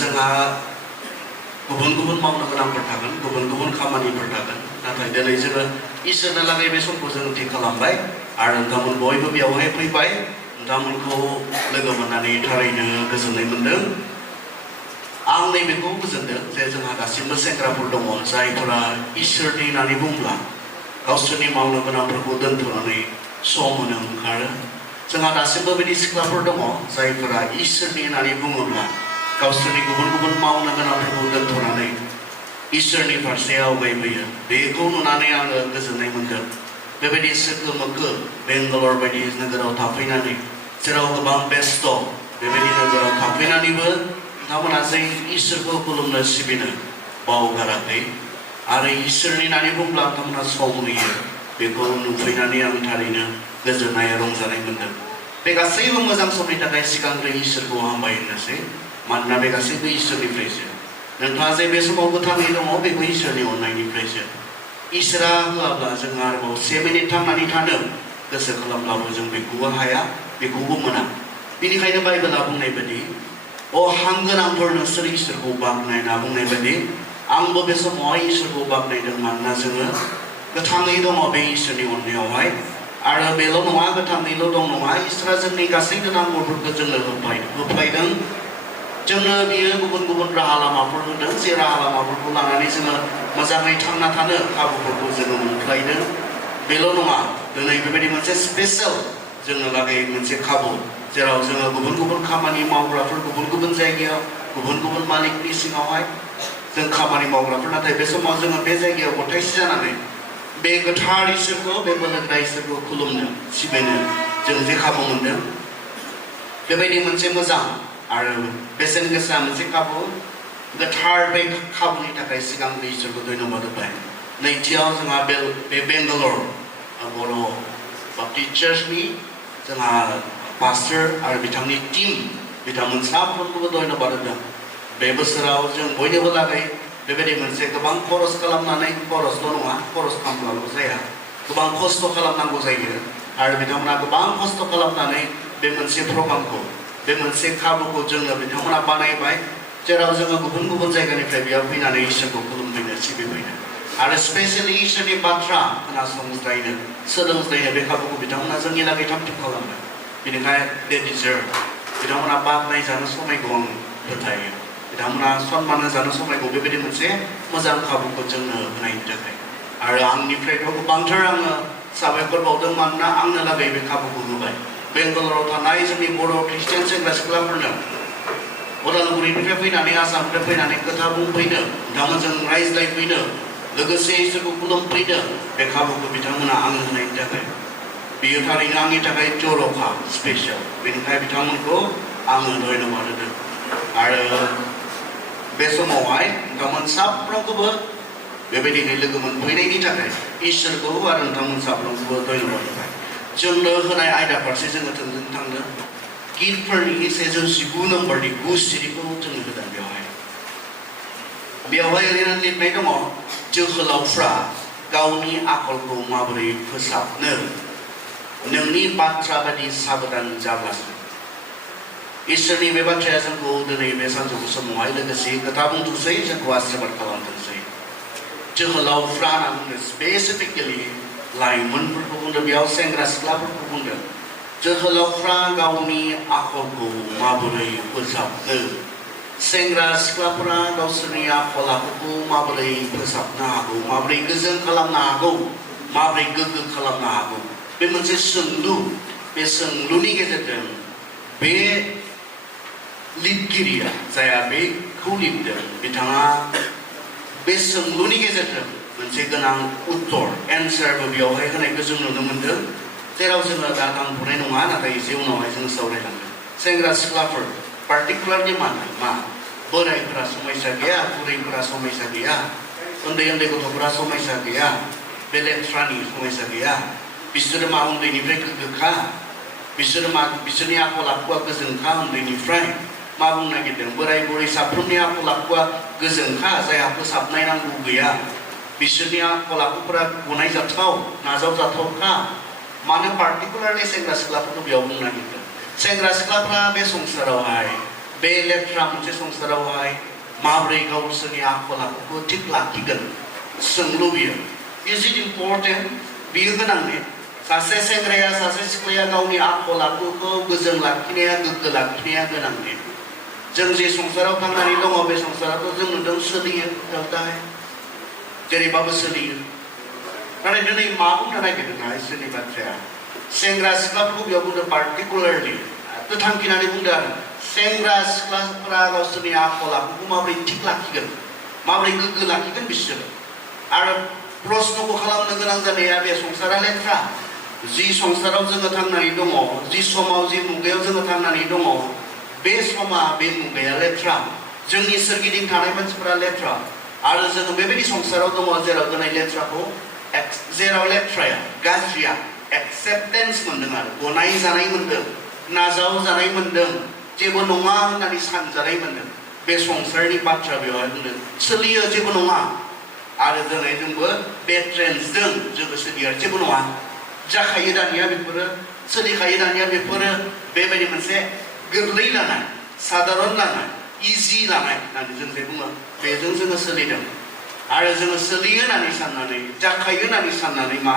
जोंहा गुबुन मावनो गोनांफोर थागोन, गुबुन खामानिफोर थागोन। नाथाय दिनै जोङो इसोरनो लागै बे समखौ जों थि खालामबाय आरो नोंथांमोन बयबो बेयावहाय फैबाय। नोंथांमोनखौ लोगो मोननानै थारैनो गोजोननाय मोनदों। आं नैबेखौ गोजोनदों जे जोंहा दासिमबो सेंग्राफोर दङ जायफोरा इसोरनि होननानै बुंब्ला गावसोरनि मावनो गोनांफोरखौ दोनथ'नानै सम होनो ओंखारो। जोंहा दासिमबो बिदि सिख्लाफोर दङ जायफोरा इसोरनि होननानै बुङोब्ला गावसोरनि गुबुन मावनो गोनांफोरखौ दोनथ'नानै इसोरनि फारसे आवगायबोयो। बेखौ नुनानै आङो गोजोननाय मोनदों। बेबायदि सोखो मोखो बेंगालर बायदि नोगोराव थाफैनानै जेराव गोबां बेस्थ' बेबायदि नोगोराव थाफैनानैबो नोंथांमोना जे इसोरखौ खुलुमनो सिबिनो बावगाराखै आरो इसोरनि होननानै बुंब्ला नोंथांमोना सम होयो। बेखौ नुफैनानै आं थारैनो गोजोननाय रंजानाय मोनदों। बे गासैबो मोजां समनि थाखाय सिगांग्रो इसोरखौ हामबाय होनोसै, मानोना बे गासैबो इसोरनिफ्रायसो। नोंथाङा जे बे समाव गोथाङै दङ बेबो इसोरनि अननायनिफ्रायसो। इसोरा होआब्ला जों आरोबाव 1 मिनिट थांनानै थानो गोसो खालामब्लाबो जों बेखौबो हाया, बेखौबो मोना। बेनिखायनो बाइबेला बुंनाय बायदि हांगोनांफोर नोंसोर इसोरखौ बाख्नायना बुंनाय बायदि आंबो बे समावहाय इसोरखौ बाख्नायदों। मानोना जोङो गोथाङै दङ बे इसोरनि अननायावहाय। आरो बेल' नङा, गोथाङैल' दं नङा, इसोरा जोंनि गासैबो नांगौफोरखौ जोंनो होफायदों। जोंनो बियो गुबुन राहा लामाफोर होदों, जे राहा लामाफोरखौ लानानै जोङो मोजाङै थांना थानो खाबुफोरखौ जोङो मोनफ्लायदों। बेल' नङा, दिनै बेबायदि मोनसे स्पेसियेल जोंनो लागै मोनसे खाबु, जेराव जोङो गुबुन खामानि मावग्राफोर गुबुन जायगायाव गुबुन मालिकनि सिङावहाय जों खामानि मावग्राफोर, नाथाय बे समाव जोङो बे जायगायाव गथायसे जानानै बे गोथार इसोरखौ, बे बोलोग्रा इसोरखौ खुलुमनो सिबिनो जों जे खाबु मोनदों, बेबायदि मोनसे मोजां आरो बेसेन गोसा मोनसे खाबु। गोथार बे खाबुनि थाखाय सिगांग्रो इसोरखौ धन्यबाद होबाय। नैथियाव जोंहा बे बेंगालर बर' बाप्टिस्ट चार्चनि जोंहा पास्टर आरो बिथांनि टीम, बिथांमोन साफ्रोमखौबो धन्यबाद होदों। बे बोसोराव जों बयनोबो लागै बेबायदि मोनसे गोबां खरस खालामनानै, खरसल' नङा, खरस खालामब्लाल' जाया, गोबां खस्थ' खालामनांगौ जायो। आरो बिथांमोना गोबां खस्थ' खालामनानै बे मोनसे प्रग्रामखौ, बे मोनसे खाबुखौ जोंनो बिथांमोना बानायबाय, जेराव जोङो गुबुन जायगानिफ्राय बेयाव फैनानै इसोरखौ खुलुमफैनो सिबिफैनो आरो स्पेसियेलि इसोरनि बाथ्रा खोनासंज्लायनो सोलोंज्लायनो बे खाबुखौ बिथांमोना जोंनि लागै थाम खालामबाय। बेनिखायनो दे डिजार्भ, बिथांमोना बाख्नाय जानो समायखौ आं फोथायो, बिथांमोना सन्मान होजानो समायखौ बेबायदि मोनसे मोजां खाबुखौ जोंनो होनायनि थाखाय। आरो आंनिफ्रायथ' गोबांथार आङो साबायखर बावदों, मानोना आंनो लागै बे खाबुखौ होबाय। बेंगालराव थानाय जोंनि बर' ख्रिस्टियान सेंग्रा सिख्लाफोरनो उदालगुरिनिफ्राय फैनानै, आसामनिफ्राय फैनानै खोथा बुंफैनो, बिथांमोनजों रायज्लायफैनो, लोगोसे इसोरखौ खुलुमफैनो बे खाबुखौ बिथांमोना आंनो होनायनि थाखाय बेयो थारैनो आंनि थाखाय जर'खा स्पेसियेल। बेनिखायनो बिथांमोनखौ आङो धन्यबाद होदों। आरो बे समावहाय नोंथांमोन साफ्रोमखौबो बेबायदिनो लोगो मोनफैनायनि थाखाय इसोरखौ आरो नोंथांमोन साफ्रोमखौबो धन्यबाद होबाय। जोंनो होनाय आयदा फारसे जोङो थोंजों थांनो। गितफोरनि 119 नम्बरनि 9 सिरिखौ जोंनो होदों। बेवहाय ओरैनो लिरनाय दङ, जोहोलावफ्रा गावनि आखलखौ माबोरै फोसाबनो नोंनि बाथ्रा बायदि साबधान जाब्लासो। इसोरनि बे बाथ्राया जोंखौ दिनै बे सानजौफु समावहाय लोगोसे खोथा बुंथोंसै, जोंखौ आशीर्बाद खालामथोंसै। जोहोलावफ्रा होनना बुंदों, स्पेसिफिकेलि लाइमोनफोरखौ बुंदों, बेयाव सेंग्रा सिख्लाफोरखौ बुंदों। जोहोलावफ्रा गावनि आखलखौ माबोरै फोसाबनो, सेंग्रा सिख्लाफोरा गावसोरनि आखल आखुखौ माबोरै फोसाबनो हागौ, माबोरै गोजों खालामनो हागौ, माबोरै गोग्गो खालामनो हागौ, बे मोनसे सोंलु। बे सोंलुनि गेजेरजों बे लिरगिरिया, जाया बेखौ लिरदों, बिथाङा बे सोंलुनि गेजेरजों मोनसे गोनां उत्तर, एन्सारबो बेयावहाय होनायखौ जों नुनो मोनदों, जेराव जोङो दा थांथ'नाय नङा, नाथाय एसे उनावहाय जोङो सावरायलांगोन। सेंग्रा सिख्लाफोर पार्टिकुलारलि मा बोरायफोरा समस्या गैया, बुरैफोरा समस्या गैया, उन्दै गथ'फोरा समस्या गैया, बे लेथ्रानि समस्या गैया, बिसोरो मा उन्दैनिफ्राय गोग्गोखा, बिसोरनि आखल आखुआ गोजोंखा। उन्दैनिफ्राय मा बुंनो नागिरदों, बोराय बुरै साफ्रोमनि आखल आखुआ गोजोंखा, जायहा फोसाबनाय नांगौ गैया, बिसोरनि आखल आखुफोरा गनायजाथाव, नाजावजाथावखा। मानो पार्टिकुलारलि सेंग्रा सिख्लाफोरखौ बेयाव बुंनो नागिरदों? सेंग्रा सिख्लाफ्रा बे संसारावहाय बे लेथ्रा मोनसे संसारावहाय माबोरै गावसोरनि आखल आखुखौ थिग लाखिगोन सोंलु बियो इज इट इम्परटेन्ट बियो गोनांनि सासे सेंग्राया सासे सिख्लाया गावनि आखल आखुखौ गोजों लाखिनाया गोग्गो लाखिनाया गोनांनि जों जे संसाराव थांनानै दङ बे संसारावथ' जों नुदों सोलियो नाथाय जेरैबाबो सोलियो नाथाय दिनै मा बुंनो नागिरदों इसोरनि बाथ्राया सेंग्रा सिख्लाफोरखौ बेयाव बुंदों पार्टिकुलारलि थांखिनानै बुंदों आरो सेंग्रा सिख्लाफोरा गावसोरनि आखल आखुखौ माबोरै थिग लाखिगोन माबोरै गोग्गो लाखिगोन बिसोरो आरो प्रश्नखौ खालामनो गोनां जानाया बे संसारा लेथ्रा जि संसाराव जोङो थांनानै दङ जि समाव जि मुगायाव जोङो थांनानै दङ बे समा बे मुगाया लेथ्रा जोंनि सोरगिदिं थानाय मानसिफोरा लेथ्रा आरो जोङो बेबायदि संसाराव दङ जेराव दिनै लेथ्राखौ जेराव लेथ्राया गाज्रिया एक्सेप्टेन्स मोनदों आरो गनाय जानाय मोनदों नाजाव जानाय मोनदों जेबो नङा होननानै सानजानाय मोनदों बे संसारनि बाथ्रा बेवहाय बुंदों सोलियो जेबो नङा आरो दिनै जोंबो बे ट्रेन्सजों जोङो सोलियो जेबो नङा जाखायो दानिया बेफोरो सोलिखायो दानिया बेफोरो बेबायदि मोनसे गोरलै लानाय साधारन लानाय इजि लानाय होननानै जों जे बुङो बेजों जोङो सोलिदों आरो जोङो सोलियो होननानै साननानै जाखायो होननानै साननानै मा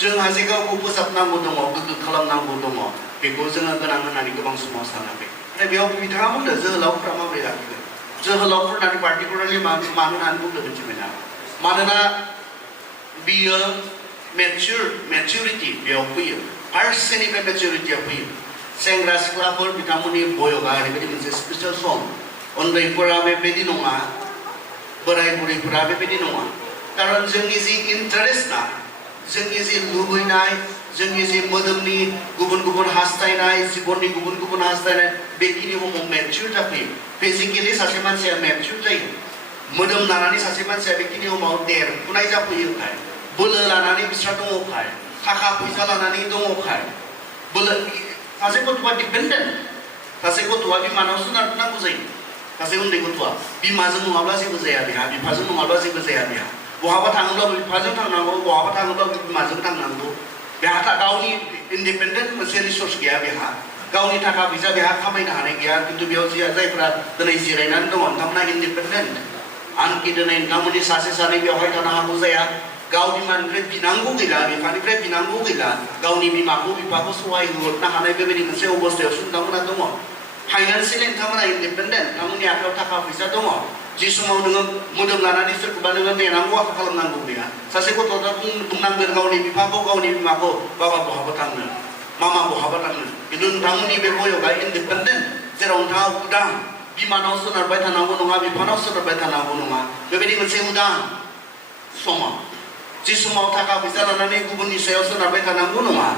जोंहा जे गावखौ फोसाबनांगौ दङ गोग्गो खालामनांगौ दङ बेखौ जोङो गोनां होननानै गोबां समाव सानाखै नाथाय बेयाव बिथाङा बुंदों जोहोलावफ्रा माबोरै लाखिगोन जोहोलावफोर होननानै पार्टिकुलारलि मानो होननानै बुंदों मिथिबायना मानोना बियो मेच्युरिटि बेयाव फैयो फार्स्टनिफ्राय मेच्युरिटिया फैयो सेंग्रा सिख्लाफोर बिथांमोननि बयगा ओरैबायदि मोनसे स्पेसियेल सम उन्दैफोरा बेबायदि नङा बोराय बुरैफोरा बेबायदि नङा कारन जोंनि जि इन्टारेस्ट ना जोंनि जि लुबैनाय जोंनि जि मोदोमनि गुबुन गुबुन हास्थायनाय जिबननि गुबुन गुबुन हास्थायनाय बेखिनि समाव मेच्युर जाफैयो फिजिकेलि सासे मानसिया मेच्युर जायो मोदोम लानानै सासे मानसिया बेखिनि समाव देरफुनाय जाफैयोखाय बोलो लानानै बिस्रा दङखाय थाखा फैसा लानानै दङखाय बोलो सासे गथ'आ डिपेन्डेन्ट सासे गथ'आ बिमानाव सोनारनांगौ जायो सासे उन्दै गथ'आ बिमाजों नङाब्ला जेबो जाया बेहा बिफाजों नङाब्ला जेबो जाया बेहा बहाबा थाङोब्लाबो बिफाजों थांनांगौ बहाबा थाङोब्लाबो बिमाजों थांनांगौ बेहा गावनि इन्डिपेन्डेन्ट मोनसे रिसर्स गैया बेहा गावनि थाखा फैसा बेहा खामायनो हानाय गैया खिन्थु बेयाव जायफोरा दिनै जिरायनानै दङ नोंथांमोना इन्डिपेन्डेन्ट आनखि दिनै नोंथांमोननि सासे सानै बेवहाय थानो हागौ जाया गाव बिमानिफ्राय बिनांगौ गैला बिफानिफ्राय बिनांगौ गैला गावनि बिमाखौ बिफाखौ सहाय होहरनो हानाय बेबायदि मोनसे अबस्थायावसो नोंथांमोना दङ फाइनान्सियेलि नोंथांमोना इन्डिपेन्डेन्ट नोंथांमोननि आखायाव थाखा फैसा दङ जि समाव नोङो मोदोम लानानै सोरखौबा नोङो नेनांगौ आखा खालामनांगौ गैया सासे गथ'आ बुंनांगोन गावनि बिफाखौ गावनि बिमाखौ बाबा बहाबा थांनो मामा बहाबा थांनो खिन्थु नोंथांमोननि बे बयगा इन्डिपेन्डेन्ट जेराव नोंथाङा उदां बिमानाव सोनारबाय थानांगौ नङा बिफानाव सोनारबाय थानांगौ नङा बेबायदि मोनसे उदां समाव जि समाव थाखा फैसा लानानै गुबुननि सायाव सोनारबाय थानांगौ नङा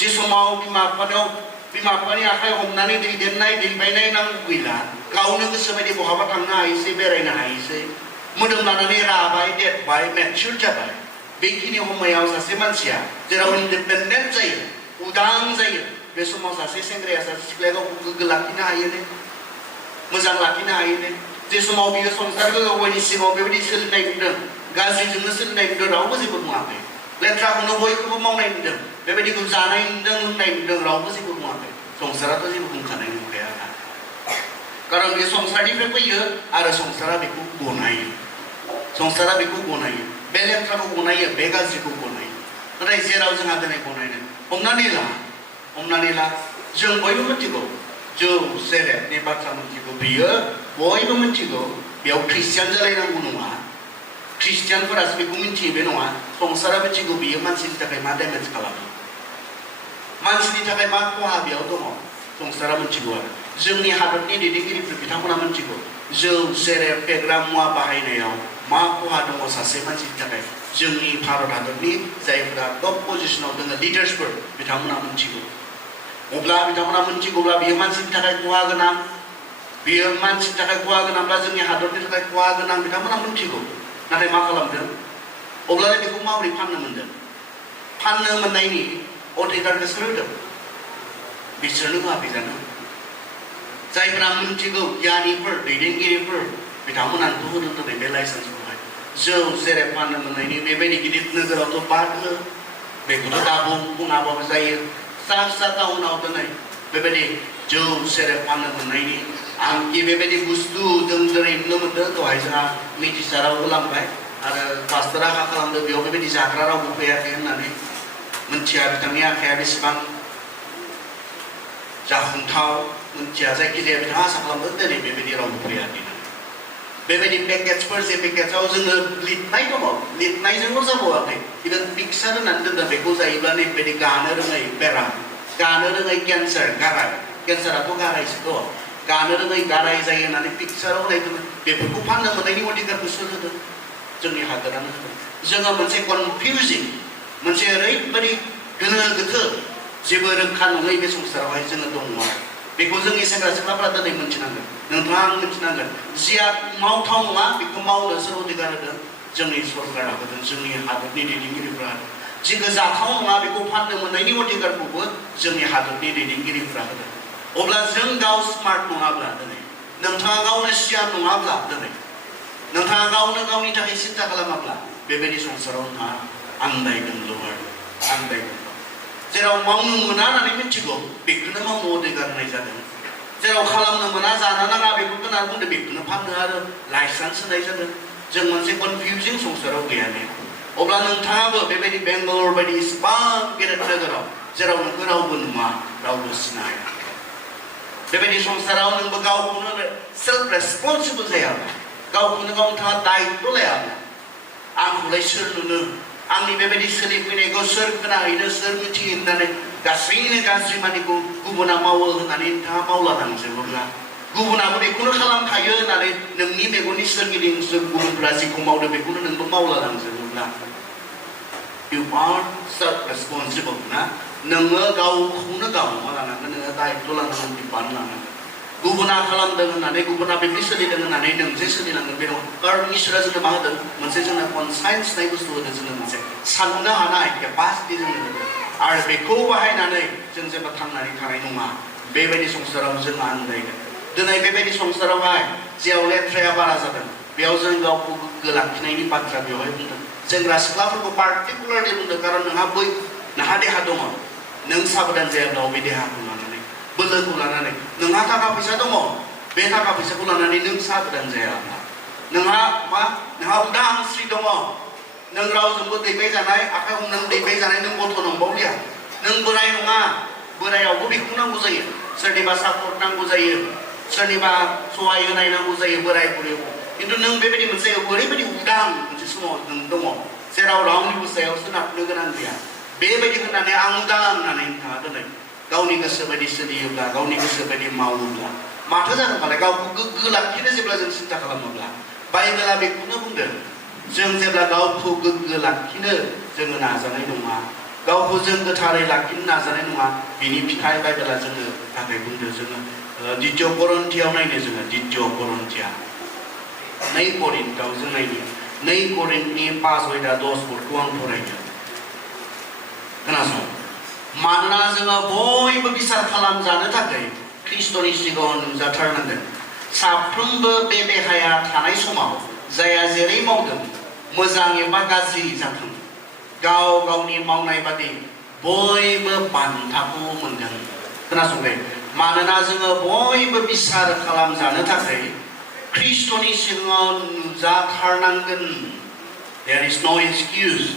जि समाव बिमा बिफानि आखाइ हमनानै दैदेननाय दैबायनाय नांगौ गैला गावनो गोसो बायदि बहाबा थांनो हायोसै बेरायनो हायोसै मोदोम लानानै राबाय देरबाय मेच्युर जाबाय बेखिनि समायाव सासे मानसिया जेराव इन्डिपेन्डेन्ट जायो उदां जायो बे समाव सासे सेंग्राया सासे सिख्लाया गावखौ गोग्गो लाखिनो हायो ने मोजां लाखिनो हायो ने जे समाव बियो संसारखौ गावनि सिगाङाव बेबायदि सोलिनाय नुदों गाज्रिजोंनो सोलिनाय नुदों रावबो जेबो बुङाखै लेथ्राखौनो बयखौबो मावनाय नुदों बेबायदिखौ जानाय नुदों लोंनाय नुदों रावबो जेबो बुङाखै संसाराथ' जेबो बुंखानाय नुखाया कारन बे संसारनिफ्राय फैयो आरो संसारा बेखौ गनायो संसारा बेखौ गनायो बे लेथ्राखौ गनायो बे गाज्रिखौ गनायो नाथाय जेराव जोंहा दिनै गनायनो हमनानै ला जों बयबो मिथिगौ जौ सेरेबनि बाथ्रा मिथिगौ बियो बयबो मिथिगौ बेयाव ख्रिस्टियान जालायनांगौ नङा ख्रिस्टियानफोरासो बेखौ मिथियो बे नङा संसारा मिथिगौ बियो मानसिनि थाखाय मा डेमेज खालामो मानसिनि थाखाय मा खहा बेयाव दङ संसारा मिथिगौ आरो जोंनि हादरनि दैदेनगिरिफोर बिथांमोना मिथिगौ जौ सेरेब फेग्रा मुवा बाहायनायाव मा खहा दङ सासे मानसिनि थाखाय जोंनि भारत हादरनि जायफोरा टप पजिशनाव दङ लिडार्सफोर बिथांमोना मिथिगौ अब्ला बिथांमोना मिथिगौब्ला बियो मानसिनि थाखाय खहा गोनां बियो मानसिनि थाखाय खहा गोनांब्ला जोंनि हादरनि थाखाय खहा गोनां बिथांमोना मिथिगौ नाथाय मा खालामदों अब्लालाय बेखौ माबोरै फाननो मोनदों फाननो मोननायनि अधिकारखौ सोर होदों बिसोरनो होआखै जानो जायफोरा मिथिगौ गियानिफोर दैदेनगिरिफोर बिथांमोनानोथ' होदों दिनै बे लाइसेन्सखौहाय जौ सेरेब फाननो मोननायनि बेबायदि गिदिर नोगोरावथ' बाद हो बेखौथ' दा बुङाबाबो जायो फिसा फिसा टाउनाव दिनै बेबायदि जौ सेरेब फाननो मोननायनि आंखि बेबायदि बुस्थु जों जेरै नुनो मोनदों दहाय जोंहा मिथिसाराव होलांबाय आरो पास्टरा मा खालामदों बेयाव बेबायदि जाग्रा रावबो फैयाखै होननानै मोनथिया बिथांनि आखाया बेसेबां जाफुंथाव मोनथिया जायखिजाया बिथाङा आसा खालामदों दिनै बेबायदि रावबो फैयाखै बेबायदि पेकेजफोर जे पेकेजाव जोङो लिरनाय दङ लिरनायजोंल' जाबावाखै इभेन पिक्सार होनानै दोनदों बेखौ जायोब्ला नैबेबायदि गानो रोङै बेराम गानो रोङै केन्सार गाराय केन्साराथ' गारायसो दं गानो रोङै गाराय जायो होननानै पिक्साराव होनाय दङ बेफोरखौ फाननो मोननायनि अधिकारखौ सोर होदों जोंनि हादोरानो होदों जोङो मोनसे कनफिउजिं मोनसे ओरैबायदि गोनो गोथो जेबो रोखा नङै बे संसारावहाय जोङो दङ बेखौ जोंनि सेंग्रा सिख्लाफ्रा दिनै मोनथिनांगोन नोंथाङा आं मोनथिनांगोन जिया मावथाव नङा बेखौ मावनो सोर अधिकार होदों जोंनि सरकारा होदों जोंनि हादरनि दैदेनगिरिफ्रा जिखौ जाथाव नङा बेखौ फाननो मोननायनि अधिकारखौबो जोंनि हादरनि दैदेनगिरिफ्रा होदों अब्ला जों गाव स्मार्ट नङाब्ला दिनै नोंथाङा गावनो सियान नङाब्ला दिनै नोंथाङा गावनो गावनि थाखाय सिन्था खालामाब्ला बेबायदि संसाराव नोंथाङा आन्दायगोन लवार आन्दायगोन जेराव मावनो मोना होननानै मिथिगौ बेखौनो मावनो अधिकार होनाय जादों जेराव खालामनो मोना जानो नाङा बेखौ होनना बुंदों बेखौनो फाननो आरो लाइसेन्स होनाय जादों जों मोनसे कनफिउजिं संसाराव गैयाने अब्ला नोंथाङाबो बेबायदि बेंगालर बायदि इसिबां गेदेर नोगोराव जेराव नोंखौ रावबो नुवा रावबो सिनाया बेबायदि संसाराव नोंबो गावखौनो सेल्फ रेसपन्सिबल जायाब्ला गावखौनो गाव नोंथाङा दायित्व लायाब्ला आंखौलाय सोर नुनो आंनि बेबायदि सोलिफैनायखौ सोर खोनाहैनो सोर मिथियो होननानै गासैनो गाज्रि मानिखौ गुबुना मावो होननानै नोंथाङा मावला नांजोबोब्ला गुबुनाबो बेखौनो खालामखायो होननानै नोंनि मेगननि सोरगिदिं गुबुनफ्रा जिखौ मावदों बेखौनो नोंबो मावला नांजोबोब्ला इउ आर सेल्फ रेसपन्सिबल ना नोङो गावखौनो गाव मा लानांगोन नोङो दायित्व लानांगोन बिबान लानांगोन गुबुना खालामदों होननानै गुबुना बेबायदि सोलिदों होननानै नों जे सोलिनांगोन बे नङा खारन इसोरा जोंनो मा होदों मोनसे जोंनो कनसाइन्स होननाय बुस्थु होदों जोंनो मोनसे साननो हानाय केपासिटि जोंनो होदों आरो बेखौ बाहायनानै जों जेब्ला थांनानै थानाय नङा बेबायदि संसाराव जों आन्दायगोन दिनै बेबायदि संसारावहाय जेराव लेथ्राया बारा जादों बेयाव जों गावखौ गोग्गो लाखिनायनि बाथ्रा बेवहाय बुंदों सेंग्रा सिख्लाफोरखौ पार्टिकुलारलि बुंदों खारन नोंहा देहा दङ नों साबधान जायाब्ला बबे देहाखौ लानानै बोलोखौ लानानै नोंहा थाखा फैसा दङ बे थाखा फैसाखौ लानानै नों साबधान जायाब्ला नोंहा उदांस्रि दङ नों रावजोंबो दैबाय जानाय आखाइ हमनानै दैबाय जानाय नों गथ' नंबावलिया नों बोराय नङा बोरायावबो बेखौ नांगौ जायो सोरनिबा सापर्ट नांगौ जायो सोरनिबा सहाय होनाय नांगौ जायो बोराय बुरैयाव खिन्थु नों बेबायदि मोनसे ओरैबायदि उदां मोनसे समाव नों दङ जेराव रावनिबो सायाव सोनारनो गोनां गैया बेबायदि होननानै आं उदां होननानै नोंथाङा दिनै गावनि गोसो बायदि सोलियोब्ला गावनि गोसो बायदि मावोब्ला माथो जागोन मालाय गावखौ गोग्गो लाखिनो जेब्ला जों सिन्था खालामोब्ला बाइबेला बेखौनो बुंदों जों जेब्ला गावखौ गोग्गो लाखिनो जोङो नाजानाय नङा गावखौ जों गोथारै लाखिनो नाजानाय नङा बिनि फिथाइ बाइबेला जोंनो थाखाय बुंदों जोङो द्वितीय करन्थियाव नायनो जोङो द्वितीय करन्थिया 2 करिन्थआव जों नायनो 2 करिन्थनि 5-10 आं फरायनो खोनासं मानोना जोङो बयबो बिसार खालामजानो थाखाय ख्रिस्ट'नि सिगाङाव नुजाथारनांगोन साफ्रोमबो बे देहाया थानाय समाव जाया जेरै मावदों मोजां एबा गाज्रि जाथों गाव गावनि मावनाय बादि बयबो बान्थाखौ मोनगोन खोनासंबाय मानोना जोङो बयबो बिसार खालामजानो थाखाय ख्रिस्ट'नि सिगाङाव नुजाथारनांगोन there is no excuse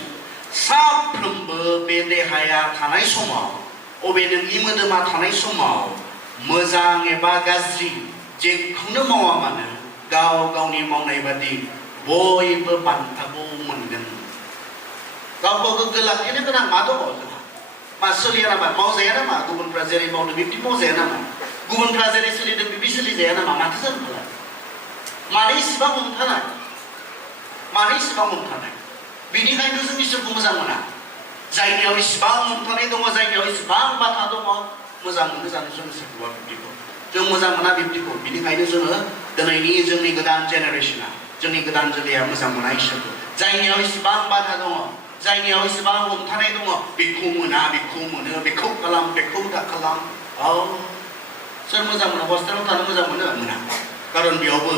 साफ्रोमबो बे देहाया थानाय समाव अबे नोंनि मोदोमा थानाय समाव मोजां एबा गाज्रि जेखौनो मावा मानो गाव गावनि मावनाय बादि बयबो बान्थाखौ मोनगोन गावखौ गोग्गो लाखिनो गोनां मा दङ जोंहा मा सोलिया नामा मावजाया नामा गुबुनफ्रा जेरै मावदों बिब्दि मावजाया नामा गुबुनफ्रा जेरै सोलिदों बिब्दि सोलिजाया नामा माथो जानो फालाय मानो इसिबां हमथानाय बिनिखायनो जों इसोरखौ मोजां मोना जायनियाव इसिबां हमथानाय दङ जायनियाव इसिबां बाथा दङ मोजां मोनो जानो जों सोरखौबा बिब्दिखौ जों मोजां मोना बिब्दिखौ बिनिखायनो जोङो दिनैनि जोंनि गोदान जेनेरेसना जोंनि गोदान जोलैया मोजां मोना इसोरखौ जायनियाव इसिबां बाथा दङ जायनियाव इसिबां हमथानाय दङ बेखौ मोना बेखौ मोनो बेखौ खालाम बेखौ दा खालाम सोर मोजां मोनो हस्टेलाव थानो मोजां मोना खारन बेयावबो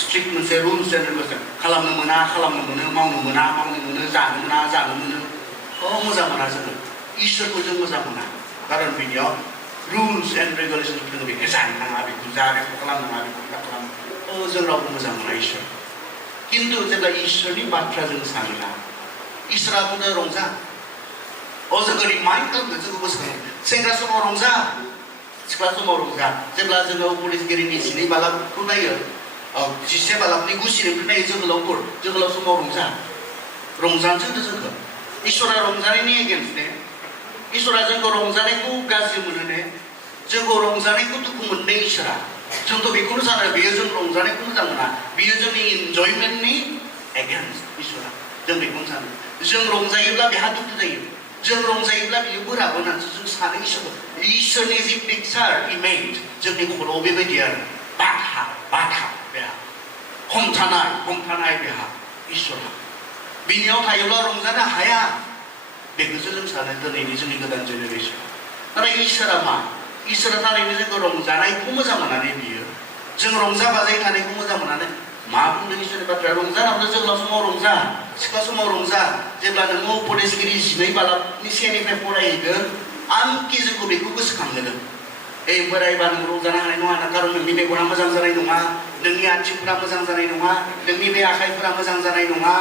स्ट्रिक्ट मोनसे रुल्स एन्ड रेगुलेसन खालामनो मोनो मावनो मोना जानो मोनो मोजां मोना जोङो इसोरखौ जों मोजां मोना खारन बिनियाव rules and regulations जों बेखौ जानो नाङा बेखौ जा बेखौ खालामनाङा बेखौ खालाम जों रावबो मोजां मोना इसोर किन्तु जेब्ला इसोरनि बाथ्रा जों सानोना इसोरा बुंनो रंजा जोङो रिमाइन्ड खालामगोन जोंखौ गोसोखाङो सेंग्रा समाव रंजा सिख्ला समाव रंजा जेब्ला जोङो पुलिसगिरिनि 12 बालाबखौ नायो 10 बालाबनि गुसिनिफ्राय नायो जोहोलाव समाव रंजा रंजानो थिनदों जोंखौ इसोरा रंजानायनि एगेन्स्ट ने इसोरा जोंखौ रंजानायखौ गाज्रि मोनो ने जोंखौ रंजानायखौ दुखु मोनदों इसोरा जोंथ' बेखौनो सानो बेयो जों रंजानायखौ मोजां मोना बेयो जोंनि इन्जयमेन्टनि एगेन्स्ट इसोरा जों बेखौनो सानो जों रंजायोब्ला बेहा दुखु जायो जों रंजायोब्ला बियो बोराबो होननानैसो जों सानो इसोरनि जि पिक्चार इमेज जोंनि खर'आव बेबायदि आरो बाथा बेहा हमथानाय बेहा इसोरा बिनियाव थायोब्ला रंजानो हाया बेखौसो जों सानो दिनैनि जोंनि गोदान जेनेरेसन नाथाय इसोरा मा इसोरा थारैनो जोंखौ रंजानायखौ मोजां मोननानै बियो जों रंजा बाजायै थानायखौ मोजां मोननानै मा बुंदों इसोरनि बाथ्राया रंजानांगौ जोहोलाव समाव रंजा सिख्ला समाव रंजा जेब्ला नोङो उपदेशगिरि 12 बालाबनि सेनिफ्राय फरायहैगोन आंखि जोंखौ बेखौ गोसोखांहोदों बोरायबा नों रंजानो हानाय नङा खारन नोंनि मेगना मोजां जानाय नङा नोंनि आथिंफोरा मोजां जानाय नङा नोंनि बे आखाइफोरा मोजां जानाय नङा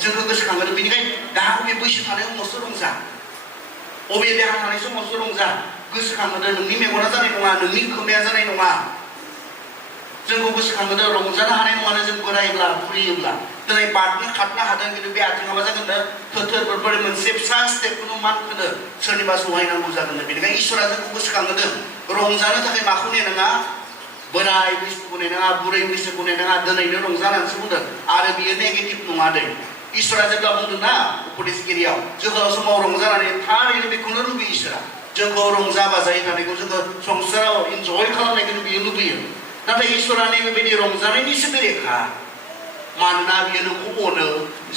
जोंखौ गोसोखांहोदों बेनिखायनो दा बबे बैसो थानाय समावसो रंजा बबे देहा थानाय समावसो रंजा गोसोखांहोदों नोंनि मेगना जानाय नङा नोंनि खोमाया जानाय नङा जोंखौ गोसोखांहोदों रंजानो हानाय नङानो जों बोरायोब्ला बुरियोब्ला दिनै बारनो खारनो हादों खिन्थु बे आथिङा मा जागोननो थोथोर मोनसे फिसा स्टेपखौनो मानखोनो सोरनिबा सहायनांगौ जागोन बेनिखायनो इसोरा जोंखौ गोसोखांहोदों रंजानो थाखाय माखौ नेनाङा बोराय बैसोखौ नेनाङा बुरै बैसोखौ नेनाङा दिनैनो रंजानानैसो बुंदों आरो बियो नेगेटिभ नङा दे इसोरा जेब्ला बुंदों ना उपदेशगिरियाव जोहोलाव समाव रंजानानै थारैनो बेखौनो लुबैयो इसोरा जोंखौ रंजा बाजायै थानायखौ जोङो संसाराव इन्जय खालामनायखौ बियो लुबैयो नाथाय इसोरा बेबायदि रंजानायनिसो बेरेखा मानोना बियो नोंखौ अनो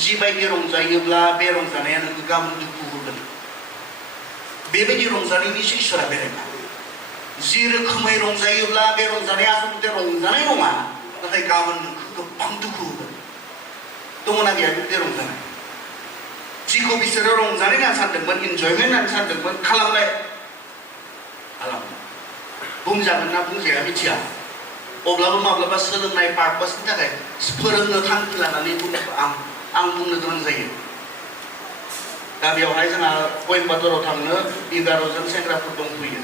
जिबायदि रंजायोब्ला बे रंजानाया नोंखौ गाबोन दुखु होगोन बेबायदि रंजानायनिसो इसोरा बेरेखा जि रोखोमै रंजायोब्ला बे रंजानाया आसलथे रंजानाय नङा नाथाय गाबोन नोंखौ गोबां दुखु होगोन दङना गैया बे रंजानाय जिखौ बिसोरो रंजानाय होनना सानदोंमोन इन्जयमेन्ट होननानै सानदोंमोन खालामबाय बुंजागोन ना बुंजाया मिथिया अब्लाबो माब्लाबा सोलोंनाय पार्पसनि थाखाय फोरोंनो थांखि लानानै आं बुंनो गोनां जायो दा बेवहाय जोंहा कयम्बाटराव थांनो 11 जन सेंग्राफोर दंफैयो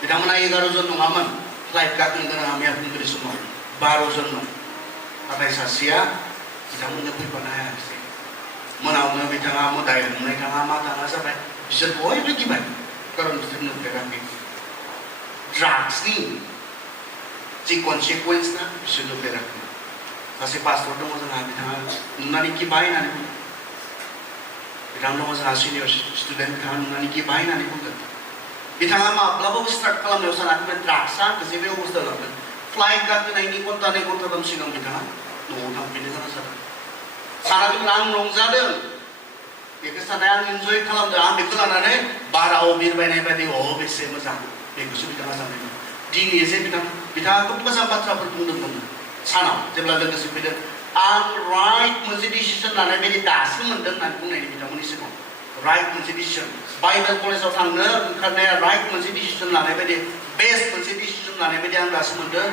बिथांमोना 11 जन नङामोन फ्लाइट गाखोनो गोनां मैया फुंबिलि समाव 12 जनमोन नाथाय सासेया बिथांमोननो फैफानो हायाखिसै मोनावनो बिथाङा मोदाय हमनाय थाङा मा थाङा जाबाय बिसोर बयबो गिबाय खारन बिसोर नुफेराखै ड्राग्सनि जि कनसिकुवेन्स ना बिसोर नुफेराखै सासे पास्टर दङ जोंहा बिथाङा नुनानै गिबाय होननानै बुङो बिथां दङ जोंहा सिनियर स्टुडेन्ट बिथाङा नुनानै गिबाय होननानै बुंदों बिथाङा माब्लाबाबो स्टार्ट खालामनायाव सानाखैमोन ड्राग्सआ गोसे बे अबस्था लादों फ्लाइट गाखोनायनि घन्टा 2 घन्टाथाम सिगां बिथाङा न'आव थांफिननो गोनां जादों सानाखैमोन आं रंजादों बेखौ साननाय आं इन्जय खालामदों आं बेखौ लानानै बाराव बिरबायनाय बायदि बेसे मोजां बेखौसो बिथाङा सानदों दिनै एसे बिथाङा खोब मोजां बाथ्राफोर बुंदोंमोन सानाव जेब्ला लोगोसे फैदों आं राइट मोनसे डिसिसन लानाय बायदि दासो मोनदों होननानै बुंनायनि बिथांमोननि सिगाङाव राइट मोनसे डिसिसन बाइबेल कलेजाव थांनो ओंखारनाया राइट मोनसे डिसिसन लानाय बायदि बेस्ट मोनसे डिसिसन लानाय बायदि आं दासो मोनदों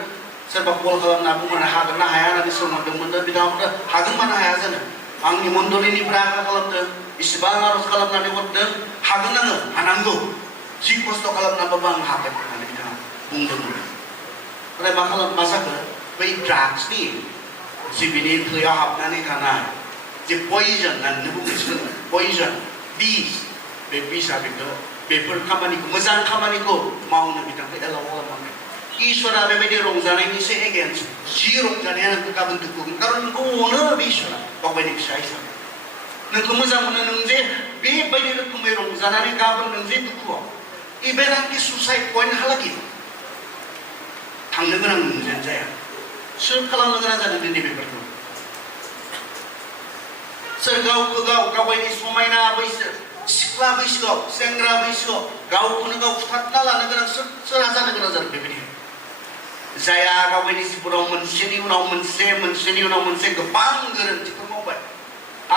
सोरबा कल खालामना बुंनो हागोन ना हाया होननानै सोंहरदोंमोन बिथांमोननो हागोन मानो हाया जानो आंनि मण्डलिनिफ्राय आसा खालामदों इसिबां आरज खालामनानै हरदों हागोन आङो हानांगौ जि खस्थ' खालामनानैबाबो आं हागोन होननानै बिथाङा बुंदोंमोन नाथाय मा जाखो बै ड्राग्सनि जि बिनि थैयाव हाबनानै थानाय जे पयजन होननानै बुंगासिनो पयजन बिस बे बिसआ बेफोर खामानिखौ मोजां खामानिखौ मावनो बिथांखौ एलाव खालामाखै इसोरा बेबायदि रंजानायनिसो एगेन्स्ट जि रंजानाया नोंखौ गाबोन दुखु होगोन खारन नोंखौ अनो बे इसोरा गावबायदि फिसा हिसाबै नोंखौ मोजां मोनो नों जे बेबायदि रोखोमै रंजानानै गाबोन नों जे दुखुआव इभेन आंखि सुसाइड पइन्ट हालागि थांनो गोनां नोंजों जाया सोर खालामनो गोनां जादों दिनै बेफोरखौ सोर गावखौ गावबायदि समायना बैसो सिख्ला बैसोआव सेंग्रा बैसोआव गावखौनो गाव फुथारना लानो गोनां सोरहा जानो गोनां जादों बेबायदि जाया गावबायदि जिबनाव मोनसेनि उनाव मोनसे गोबां गोरोन्थिखौ मावबाय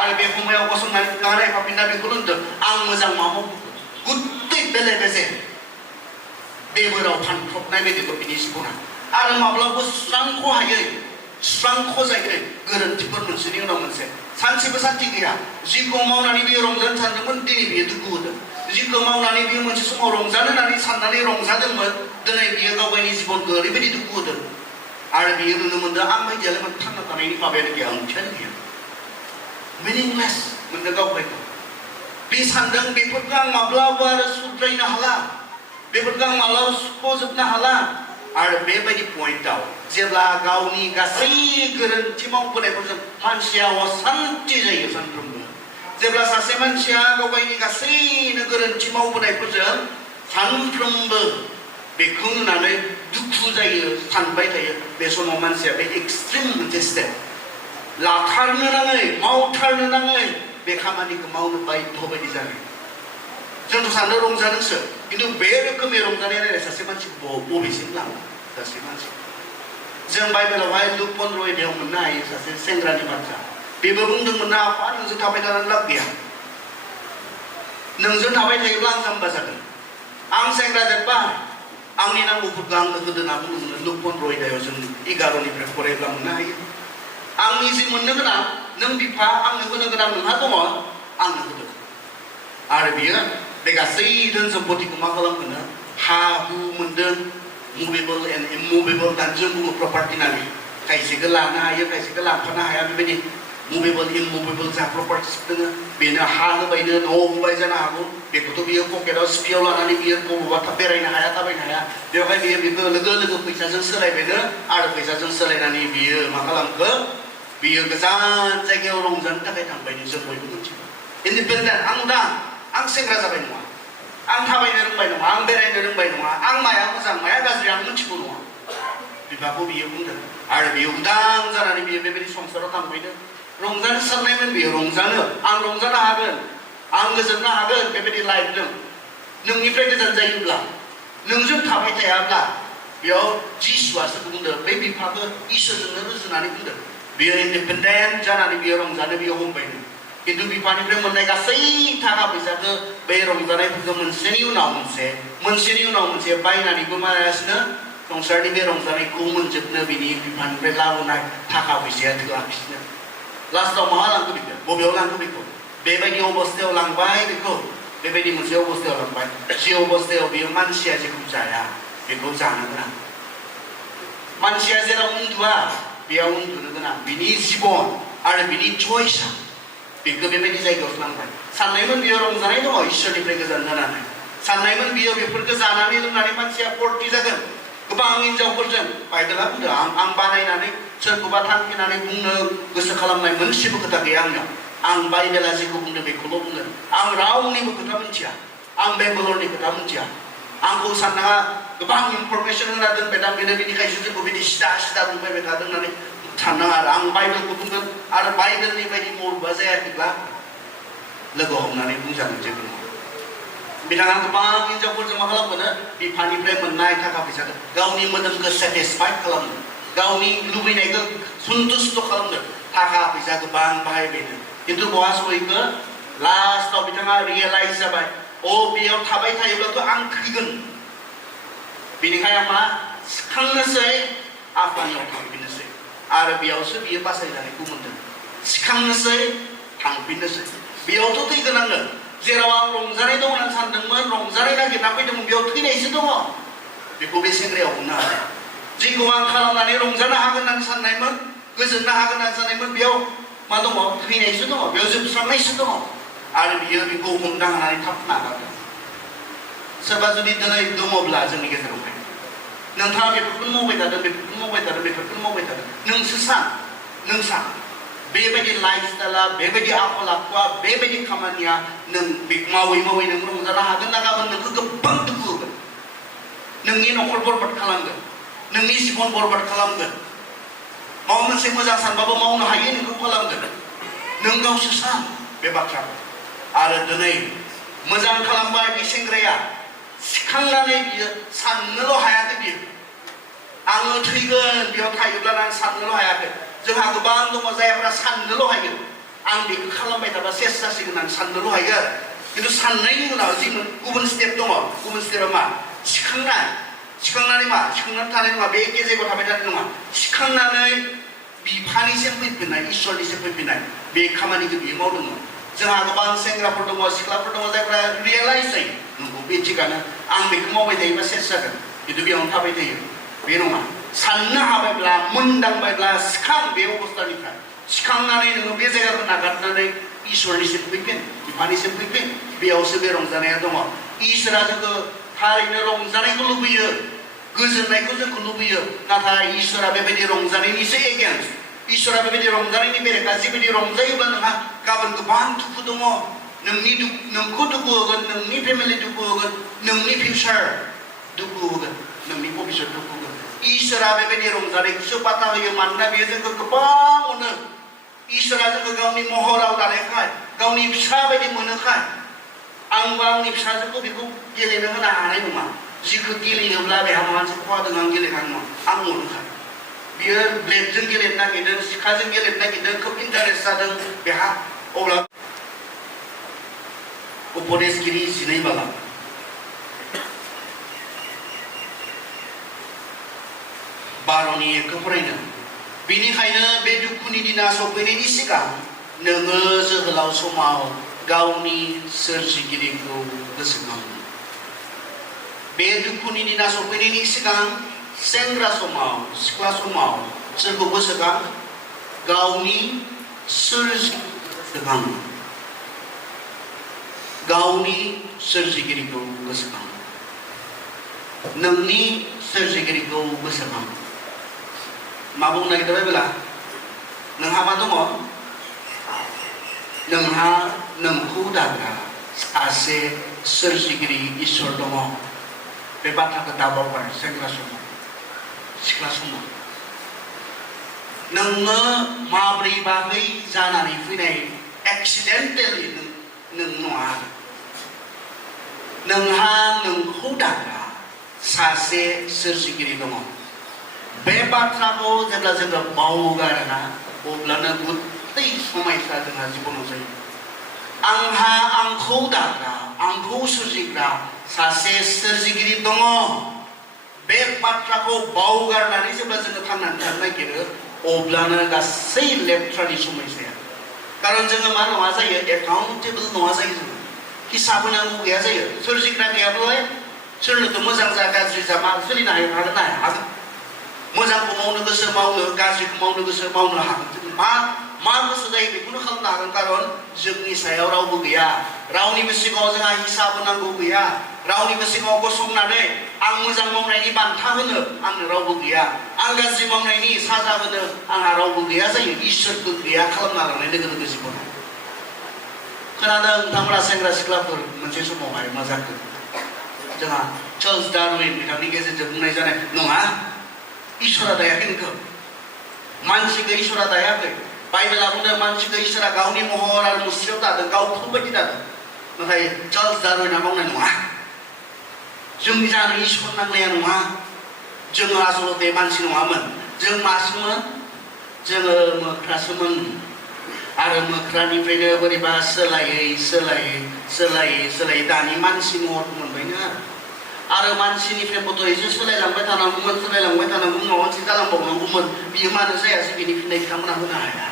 आरो बे समायाव गसंनानै बिथाङा नायफाफिनना बेखौ होनदों आं मोजां मा मावबोखो गुत्तै बेले बेजे बेबोराव फानफ्रबनाय बायदिखौ बिनि जिबना आरो माब्लाबा स्रांख' हायै स्रांख' जायै गोरोन्थिफोर मोनसेनि उनाव मोनसे सानसेबो सान्थि गैया जिखौ मावनानै बियो रंजानो सानदोंमोन दिनै बियो दुखु होदों जिखौ मावनानै बियो मोनसे समाव रंजानो होननानै साननानै रंजादोंमोन दिनै बियो गाव गावनि जिबनखौ ओरैबायदि दुखु होदों आरो बियो नुनो मोनदों आं बायदियालाय माने थांना थानायनि माबायानो गैया ओंथियानो गैया मिनिंलेस मोनदों गावगायखौ बे सानदों बेफोरखौ आं माब्लाबा आरो सुद्रायनो हाला बेफोरखौ आं माब्लाबा सुख'जोबनो हाला आरो बेबायदि पइन्टआव जेब्ला गावनि गासै गोरोन्थि मावबोनायफोरजों मानसिया असान्थि जायो सानफ्रोमबो जेब्ला सासे मानसिया गाव गावनि गासैनो गोरोन्थि मावबोनायफोरजों सानफ्रोमबो बेखौ नुनानै दुखु जायो सानबाय थायो बे समाव मानसिया बे एक्सट्रिम मोनसे स्टेप लाथारनो नाङै मावथारनो नाङै बे खामानिखौ मावनो बाध्य बायदि जायो जोंथ' सानो रंजादोंसो खिन्थु बे रोखोमनि रंजानाया सासे मानसिखौ बबेसिम लाङो सासे मानसि जों बाइबेलावहाय लुक 15 अध्यायाव मोननो हायो सासे सेंग्रानि बाथ्रा बेबो बुंदोंमोन ना आफा नोंजों थाबाय थानानै लाब गैया नोंजों थाबाय थायोब्ला आं जाम्बा जागोन आं सेंग्रा देरबाय आंनि नांगौफोरखौ आंनो होदो होनना बुंदोंमोन लुक 15 अध्यायाव जों 11निफ्राय फरायोब्ला मोननो हायो आंनि जि मोननो गोनां नों बिफा आंनो होनो गोनां नोंहा दङ आंनो होदो आरो बियो बे गासै धोन सम्पतिखौ मा खालामगोन हा हु मोनदों मुभेबल एन्ड इममुभेबल दा जों बुङो प्रपार्टि होननानै खायसेखौ लानो हायो खायसेखौ लांफानो हाया बेबायदि मुभेबल इममुभेबल जा प्रपार्टिस दङ बेनो हा होबायनो न' होबाय जानो हागौ बेखौथ' बियो पकेटाव सिपियाव लानानै बियो बबेबा बेरायनो हाया थाबायनो हाया बेवहाय बियो बेखौ लोगो लोगो फैसाजों सोलायबायनो आरो फैसाजों सोलायनानै बियो मा खालामखो बियो गोजान जायगायाव रंजानो थाखाय थांबायनो जों बयबो मिथिगौ इन्डिपेन्डेन्ट आं सेंग्रा जाबाय नङा आं थाबायनो रोंबाय नङा आं बेरायनो रोंबाय नङा आं माया मोजां माया गाज्रि आं मिथिगौ नङा बिफाखौ बियो बुंदों आरो बियो उदां जानानै बियो बेबायदि संसाराव थांबायनो रंजानो साननायमोन बियो रंजानो आं रंजानो हागोन आं गोजोननो हागोन बेबायदि लाइफजों नोंनिफ्राय गोजान जायोब्ला नोंजों थाबाय थायाब्ला बेयाव जिसुआसो बुंदों बे बिफाखौ इसोरजोंनो रुजुनानै बुंदों बियो इन्डिपेन्डेन्ट जानानै बियो रंजानो बियो हमबायनो खिन्थु बिफानिफ्राय मोननाय गासै थाखा फैसाखौ बे रंजानायफोरखौ मोनसेनि उनाव मोनसे बायनानैबो मायासिनो संसारनि बे रंजानायखौ मोनजोबनो बिनि बिफानिफ्राय लाबोनाय थाखा फैसाया थोआखिसैनो लास्टआव मा लांखो बेखौ बबेयाव लांखो बेखौ बेबायदि अबस्थायाव लांबाय बेखौ बेबायदि मोनसे अबस्थायाव लांबाय जि अबस्थायाव बियो मानसिया जेखौ जाया बेखौ जानो गोनां मानसिया जेराव उन्दुआ बेयाव उन्दुनो गोनां बिनि जिबन आरो बिनि चइसआ बेखौ बेबायदि जायगायावसो लांबाय साननायमोन बियो रंजानाय दङ इसोरनिफ्राय गोजान जानानै साननायमोन बियो बेफोरखौ जानानै लोंनानै मानसिया फर्टि जागोन गोबां हिनजावफोरजों बाइबेला बुंदों आं बानायनानै सोरखौबा थांखिनानै बुंनो गोसो खालामनाय मोनसेबो खोथा गैया आंनियाव आं बाइबेला जेखौ बुंदों बेखौल' बुंगोन आं रावनिबो खोथा मिथिया आं बेंगालरनि खोथा मिथिया आंखौ साननाङा गोबां इनफरमेसन होना दोनबाय दा बेनो बेनिखायसो जोंखौ बिदि सिदा बुंबाय थादों होननानै साननाङा आरो आं बाइबेलखौ बुंगोन आरो बाइबेलनि बायदि मबेबा जायाखैब्ला लोगो हमनानै बुंजागोन जेबो नङा बिथाङा गोबां हिनजावफोरजों मा खालामगोन बिफानिफ्राय मोननाय थाखा फैसाखौ गावनि मोदोमखौ सेटिसफाइड खालामनो गावनि लुबैनायखौ सन्थुष्ट खालामनो थाखा फैसा गोबां बाहायबायनो खिन्थु बहा सहैखो लास्टआव बिथाङा रियेलाइज जाबाय बेयाव थाबाय थायोब्लाथ' आं थैगोन बेनिखायनो आं मा सिखांनोसै आफानियाव थांफिननोसै आरो बेयावसो बियो बासायजानायखौ मोनदों सिखांनोसै थांफिननोसै बेयावथ' थैगोन आङो जेराव आं रंजानाय दं होननानै सानदोंमोन रंजानाय नागिरना फैदोंमोन बेयाव थैनायसो दङ बेखौ बे सेंग्रायाव बुंनो हादों जेखौ आं खालामनानै रंजानो हागोन होननानै साननायमोन गोजोननो हागोन होननानै साननायमोन बेयाव मा दङ थैनायसो दङ बेयाव जोबस्रांनायसो दङ आरो बियो बेखौ हमदां हानानै थाब नागारदों सोरबा जुदि दिनै दङब्ला जोंनि गेजेरावहाय नोंथाङा बेफोरखौनो मावबाय थादों नोंसो सान बेबायदि लाइफस्टाइला बेबायदि आखल आखुआ बेबायदि खामानिया नों मावै नों रंजानो हागोन ना गाबोन नोंखौ गोबां दुखु होगोन नोंनि न'खर बरबाद खालामगोन नोंनि जिबन बरबाद खालामगोन माबा मोनसे मोजां सानबाबो मावनो हायो नोंखौ खालामगोन नों गावसो सान बे बाथ्राखौ आरो दिनै मोजां खालामबाय बे सेंग्राया सिखांनानै बियो साननोल' हायाखै बियो आङो थैगोन बेयाव थायोब्ला आं साननोल' हायाखै जोंहा गोबां दङ जायफ्रा साननोल' हायो आं बेखौ खालामबाय थाबा सेस जासिगोन आं साननोल' हायो आरो खिन्थु साननायनि उनाव जि गुबुन स्टेप दङ गुबुन स्टेपआ मा सिखांनाय सिखांनानै मा सिखांनानै थानाय नङा बे गेजेराव थाबाय थानाय नङा सिखांनानै बिफानिसिम फैफिननाय इसोरनिसिम फैफिननाय बे खामानिखौ बियो मावदोंमोन जोंहा गोबां सेंग्राफोर दङ सिख्लाफोर दङ जायफ्रा रियेलाइज जायो नंगौ बे थिगानो आं बेखौ मावबाय थायोबा सेस जागोन खिन्थु बेयावनो थाबाय थायो बे नङा साननो हाबायब्ला मोनदांबायब्ला सिखां बे अबस्थानिफ्राय सिखांनानै नोङो बे जायगाखौ नागारनानै इसोरनिसिम फैफिन बिफानिसिम फैफिन बेयावसो बे रंजानाया दङ इसोरा जोंखौ थारैनो रंजानायखौ लुबैयो गोजोननायखौ जोंखौ लुबैयो नाथाय इसोरा बेबायदि रंजानायनिसो एगेन्स्ट इसोरा बेबायदि रंजानायनि बेरेखा जिबायदि रंजायोबा नोंहा गाबोन गोबां दुखु दङ नोंखौ दुखु होगोन नोंनि फेमिलि दुखु होगोन नोंनि फिउचार दुखु होगोन नोंनि भबिष्यत दुखु होगोन इसोरा बेबायदि रंजानायखौसो बाथा होयो मानोना बेयो जोंखौ गोबां अनो इसोरा जोंखौ गावनि महराव दानायखाय गावनि फिसा बायदि मोनोखाय आंबो आंनि फिसाजोखौ बेखौ गेलेनो होनो हानाय नङा जिखौ गेलेयोब्ला बेहा माबा मोनसे खहा दङ आं गेलेखानाय नङा आं मोनोखाय बियो ब्लेडजों गेलेनो नागिरदों सिखाजों गेलेनो नागिरदों खोब इन्टारेस्ट जादों बेहा अब्ला उपदेशगिरि 12 बाला बार'नि 1 फरायनो बेनिखायनो बे दुखुनि दिना सफैनायनि सिगां नोङो जोहोलाव समाव गावनि सोरजिगिरिखौ गोसोखां बे दुखुनि दिना सफैनायनि सिगां सेंग्रा समाव सिख्ला समाव सोरखौ गोसोखां गावनि सोरजिगिरिखौ गावनि सोरजिगिरिखौ गोसोखां नोंनि सोरजिगिरिखौ गोसोखां मा बुंनो नागिरदों बाइबेला नोंहा मा दङ नोंहा नोंखौ दाग्रा सासे सोरजिगिरि इसोर दङ बे बाथ्राखौ दाबावबाय सेंग्रा समाव सिख्ला समाव नोङो माब्रैबाहै जानानै फैनाय एक्सिडेन्टेलि नों नङा नोंहा नोंखौ दाग्रा सासे सोरजिगिरि दङ बे बाथ्राखौ जेब्ला जोङो बावगारोना अब्लानो गुबै समायसा जोंहा जिबनाव जायो आंहा आंखौ दाग्रा आंखौ सोरजिग्रा सासे सोरजिगिरि दङ बे बाथ्राखौ बावगारनानै जेब्ला जोङो थांनानै थानो नागिरो अब्लानो गासै लेथ्रानि समयसाया खारन जोङो मा नङा जायो एकाउन्टेबल नङा जायो जोङो हिसाब होनांगौ गैया जायो सोरजिग्रा गैयाब्ला सोरनोथ' मोजां जा गाज्रि जा मा सोलिनो हागोन ना हागोन मोजांखौ मावनो गोसो मावनो गाज्रिखौ मावनो गोसो मावनो हागोन मा गोसो जायो बेखौनो खालामनो हागोन खारन जोंनि सायाव रावबो गैया रावनिबो सिगाङाव जोंहा हिसाब होनांगौ गैया रावनिबो सिगाङाव गसंनानै आं मोजां मावनायनि बान्था होनो आंनो रावबो गैया आं गाज्रि मावनायनि साजा होनो आंहा रावबो गैया जायो इसोरखौ गैया खालामना लानाय लोगो लोगो जिबनाव खोनादों नोंथांमोना सेंग्रा सिख्लाफोर मोनसे समावहाय मा जाखो जोंहा चार्ल्स डार्विन बिथांनि गेजेरजों बुंनाय जानाय नङा इसोरा दायाखै नोंखौ मानसिखौ इसोरा दायाखै बाइबेला बुंदों मानसिखौ इसोरा गावनि महर आरो मुस्रियाव दादों गावखौ बायदि दादों नाथाय चार्ल्स डार्विनआ मावनाय नङा जोंनि जानो इसोर नांनाया नङा जोङो आसलते मानसि नङामोन जों मासोमोन जोङो मोख्रासोमोन आरो मोख्रानिफ्रायनो बोरैबा सोलायै दानि मानसि महरखौ मोनबायनो आरो मानसिनिफ्राय बदलैसो सोलायलांबाय थानांगौमोन माबा मोनसे जालांबावनांगौमोन बियो मानो जायासै बिनि फिननाय बिथांमोना होनो हाया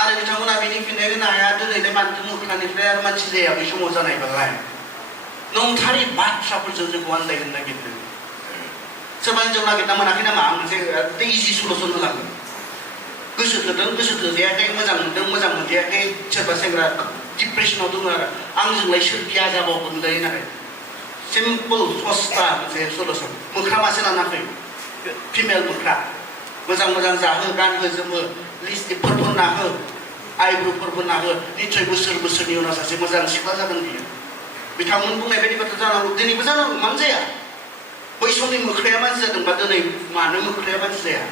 आरो बिथांमोना बिनि फिननाय होनो हाया दिनैलाय मानोथो मोख्रानिफ्राय आरो मानसि जाया बै समाव जानायबालाय नंथारै बाथ्राफोरजों जोंखौ आन्दायहोनो नागिरदों सोरबा हिनजाव नागिरना मोनाखै नामा आं मोनसे इजि सलुसन होलांगोन गोसो थोदों गोसो थोजायाखै मोजां मोनदों मोजां मोनजायाखै सोरबा सेंग्रा डिप्रेसनाव दङ आरो आंजोंलाय सोर बिया जाबावगोनलै होननानै सिम्पल सस्ता मोनसे सलुसन मोख्रा मासे लाना फै फिमेल मोख्रा मोजां जाहो गानहो जोमहो लिपस्टिकफोर फोनना हो आइब्रुफोर फोनना हो निश्चय बोसोरनि उनाव सासे मोजां सिख्ला जागोन बियो बिथांमोन बुंनाय बायदि बाथ्रा जानांगौ दिनैबो जानांगौ मानो जाया बै समनि मोख्राया मानसि जादोंबा दिनै मानो मोख्राया मानसि जाया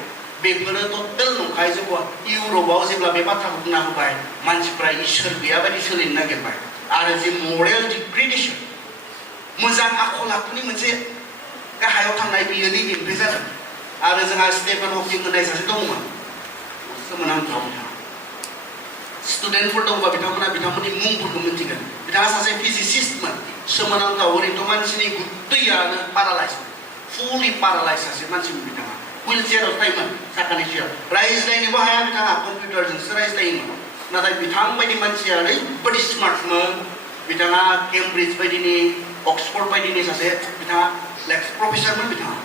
बेफोरो टटेल नंखाय जोंखौ इउरपआव जेब्ला बे बाथ्राखौ बुंना होबाय मानसिफ्रा इसोर गैया बायदि सोलिनो नागिरबाय आरो जे मरेल डिग्रेडेसन मोजां आखल आखुनि मोनसे गाहायाव थांनाय बियो नैबेनिफ्राय जादों आरो जोंहा स्टेफेन हकिं होननाय सासे दंमोन सोमोनांथाव स्टुडेन्टफोर दंबा बिथांमोननि मुंफोरखौ मिन्थिगोन बिथाङा सासे फिजिसिस्टमोन सोमोनांथाव ओरैनोथ' मानसिनि गुदैयानो पारालाइज fully paralyzed सासे मानसिमोन बिथाङा wheelchair थायोमोन साखानि सियाव रायज्लायनोबो हाया बिथाङा कम्पिउटारजोंसो रायज्लायोमोन नाथाय बिथां बायदि मानसिया ओरैबायदि स्मार्टमोन बिथाङा केम्ब्रिज बायदिनि अक्सफर्ड बायदिनि सासे बिथाङा प्रफेसारमोन बिथाङा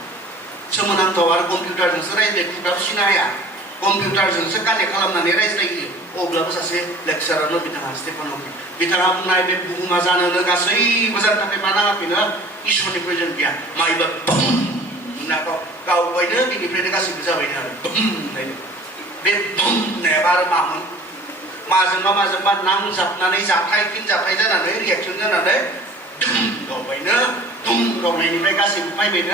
सोमोनांथाव आरो कम्पिउटारजोंसो रायज्लायो खुगाबो सिनो हाया कम्पिउटारजोंसो कानेक्ट खालामनानै रायज्लायो अब्लाबो सासे लेक्चारारनो बिथाङा स्टेफान हकिं बिथाङा बुंनाय बे बुहुमा जानोनो गासैबो जानो थाखाय मा नाङाखैनो इसोरनि प्रयजन गैया माइबा बुम होनना गावबायनो बिनिफ्रायनो गासैबो जाबायनो आरो बुम होननायनो बे बुम होननायाबा आरो माजोंबा नांजाबनानै जाथाय फिनजाथाय जानानै रिएक्सन जानानै दुम गावबायनो दुम गावनायनिफ्राय गासैबो फैबायनो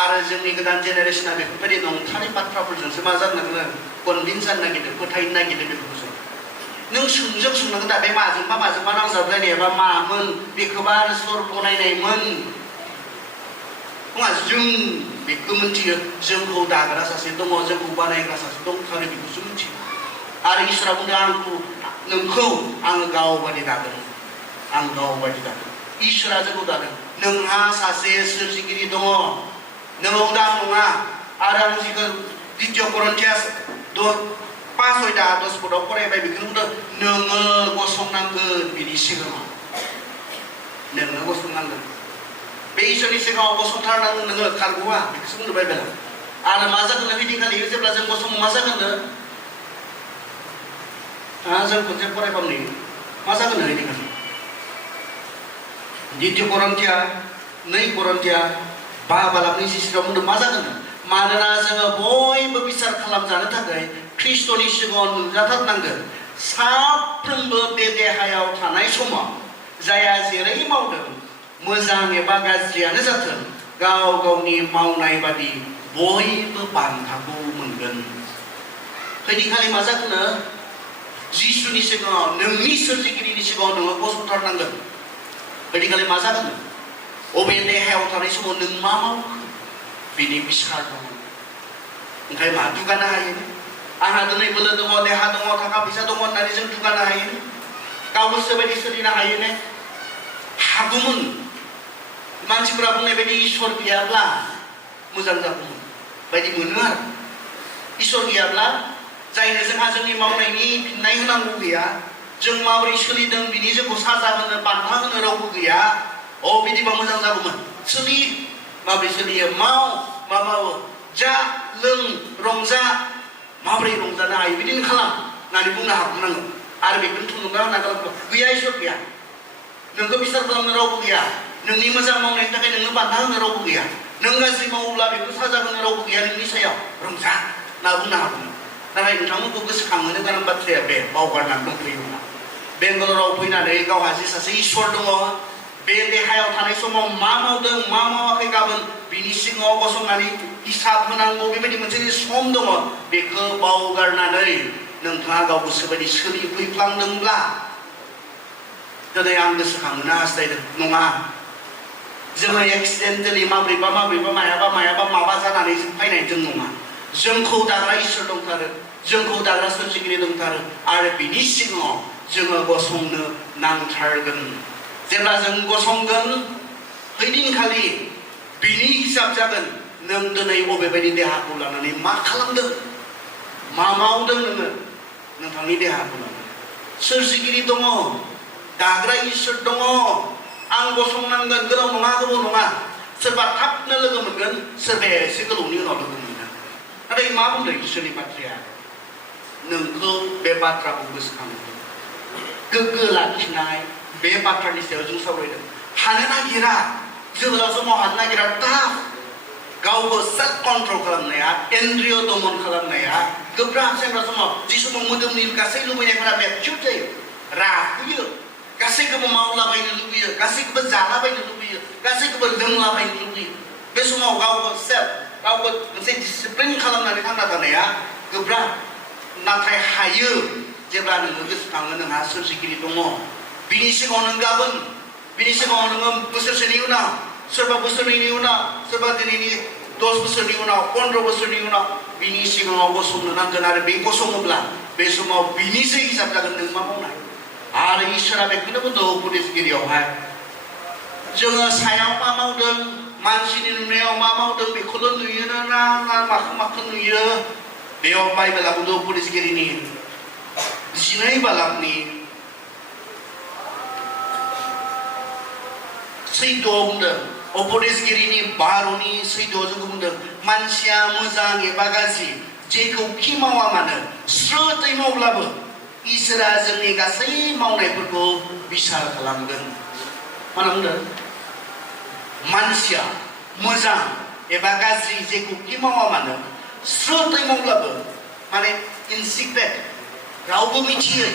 आरो जोंनि गोदान जेनेरेशना बेफोरबायदि नंथारै बाथ्राफोरजोंसो मा जानो नागिरदों कनभिन्स जानो नागिरदों फोथायनो नागिरदों बेफोरखौसो नों सोंनांगोन दा बे माजोंबा नांजाबलायनायाबा मामोन बेखौबा आरो सोर बनायनायमोन नङा जों बेखौ मिथियो जोंखौ दाग्रा सासे दङ जोंखौ बानायग्रा सासे दंथारो बेखौसो मिथियो आरो इसोरा बुंदों नोंखौ आङो गावबादि दागोन आं गावबादि दागोन इसोरा जोंखौ दादों नोंहा सासे सोरजिगिरि दङ नों उदां नङा आरो आं जिखौ द्वितीय करिन्थियास 5:10 फरायबाय बेखौनो बुंदों नोङो गसंनांगोन बिनि सिगाङाव नोङो गसंनांगोन बे इसोरनि सिगाङाव गसंथारनांगोन नोङो खारग'आ बेखौसो बुंदों बाइबेला आरो मा जागोन हैदिनखालि जेब्ला जों गसङो मा जागोन जों खनसे फरायबामनि मा जागोन हैदिनखालि द्वितीय करिन्थिया 2 करिन्थिया 5:10 जिसिराव बुंदों मा जागोन मानोना जोङो बयबो बिसार खालामजानो थाखाय ख्रिस्ट'नि सिगाङाव नुजाथारनांगोन साफ्रोमबो बे देहायाव थानाय समाव जाया जेरै मावदों मोजां एबा गाज्रियानो जाथों गाव गावनि मावनाय बादि बयबो बान्थाखौ मोनगोन हैदिनखालि मा जागोन जिसुनि सिगाङाव नोंनि सोरजिगिरिनि सिगाङाव नोङो गसंथारनांगोन हैदिनखालि मा जागोन अबे देहायाव थानाय समाव नों मा मावखो बिनि बिसार दङ ओंखाय मा दुगानो हायो आंहा दिनै बोलो दङ देहा दङ थाखा फैसा दङ होननानै जों दुगानो हायो गाव गोसो बायदि सोलिनो हायो ने हागौमोन मानसिफोरा बुंनाय बायदि इसोर गैयाब्ला मोजां जागौमोन बायदि मोनो आरो इसोर गैयाब्ला जायनो जोंहा जोंनि मावनायनि फिननाय होनांगौ गैया जों माबोरै सोलिदों बिनि जोंखौ साजा होनो बान्था होनो रावबो गैया बिदिबा मोजां जागौमोन सोलि माबोरै सोलियो मा मावो जा लों रंजा माबोरै रंजानो हायो बिदिनो खालाम होननानै बुंनो हागौनांगौ आरो बेखौनो थुलुंगा होनांगौ गैया इसोर गैया नोंखौ बिसार खालामनो रावबो गैया नोंनि मोजां मावनायनि थाखाय नोंनो बान्था होनो रावबो गैया नों गाज्रि मावोब्ला बेखौ साजा होनो रावबो गैया नोंनि सायाव रंजा होनना बुंनो हागौमोन नाथाय नोंथांमोनखौ गोसोखांहोनो गोनां बाथ्राया बे बावगारनानै दंफैयो बेंगालराव फैनानै गावहा जे सासे इसोर दङ बे देहायाव थानाय समाव मा मावदों मा मावाखै गाबोन बिनि सिगाङाव गसंनानै हिसाब होनांगौ बेबायदि मोनसे सम दङ बेखौ बावगारनानै नोंथाङा गाव गोसोबायदि सोलिफैफ्लांदोंब्ला दिनै आं गोसोखांनो हास्थायदों नङा जोङो एक्सिडेन्टेलि माब्रैबा मायाबा माबा जानानै फैनाय जों नङा जोंखौ दाग्रा इसोर दंथारो जोंखौ दाग्रा सोरजिगिरि दंथारो आरो बिनि सिगाङाव जोङो गसंनो नांथारगोन जेब्ला जों गसंगोन हैदिनखालि बिनि हिसाब जागोन नों दिनै बबेबायदि देहाखौ लानानै मा खालामदों मा मावदों नोङो नोंथांनि देहाखौ लानानै सोरजिगिरि दङ दाग्रा इसोर दङ आं गसंनांगोन गोलाव नङा गोबाव नङा सोरबा थाबनो लोगो मोनगोन सोरबाया एसे गोलावनि उनाव लोगो मोनगोन नाथाय मा बुंदों इसोरनि बाथ्राया नोंखौ बे बाथ्राखौ गोसोखांदों गोग्गो लाखिनाय बे बाथ्रानि सायाव जों सावरायदों हानो नागिरा जोहोलाव समाव हानो नागिरा टाफ गावखौ सेल्फ कन्ट्रल खालामनाया इन्द्रिय दमन खालामनाया गोब्राब सेंग्रा समाव जि समाव मोदोमनि गासै लुबैनायफोरा मेचुर जायो राफुयो गासैखौबो मावलाबायनो लुबैयो गासैखौबो जालाबायनो लुबैयो गासैखौबो लोंलाबायनो लुबैयो बे समाव गावखौ मोनसे डिसिप्लिन खालामनानै थांना थानाया गोब्राब नाथाय हायो जेब्ला नोङो गोसोखाङो नोंहा सोरजिगिरि दङ बिनि सिगाङाव नों गाबोन बिनि सिगाङाव नोङो बोसोरसेनि उनाव सोरबा बोसोरनैनि उनाव सोरबा दिनैनि 10 बोसोरनि उनाव 15 बोसोरनि उनाव बिनि सिगाङाव गसंनो नांगोन आरो बे गसङोब्ला बे समाव बिनिसो हिसाब जागोन नों मा मावनाय आरो इसोरा बेखौनो बुंदों उपदेशगिरियावहाय जोङो सायाव मा मावदों मानसिनि नुनायाव मा मावदों बेखौल' नुयोना ना माखौ नुयो बेयाव बाइबेला बुंदों उपदेशगिरिनि 12 बालाकनि 14 बुंदों उपदेशगिरिनि 12नि 14 जों बुंदों मानसिया मोजां एबा गाज्रि जेखौखि मावा मानो स्रोदै मावब्लाबो इसोरा जोंनि गासै मावनायफोरखौ बिसार खालामगोन मा बुंदों मानसिया मोजां एबा गाज्रि जेखौखि मावा मानो स्रोदै मावब्लाबो माने इन सिक्रेट रावबो मिथियै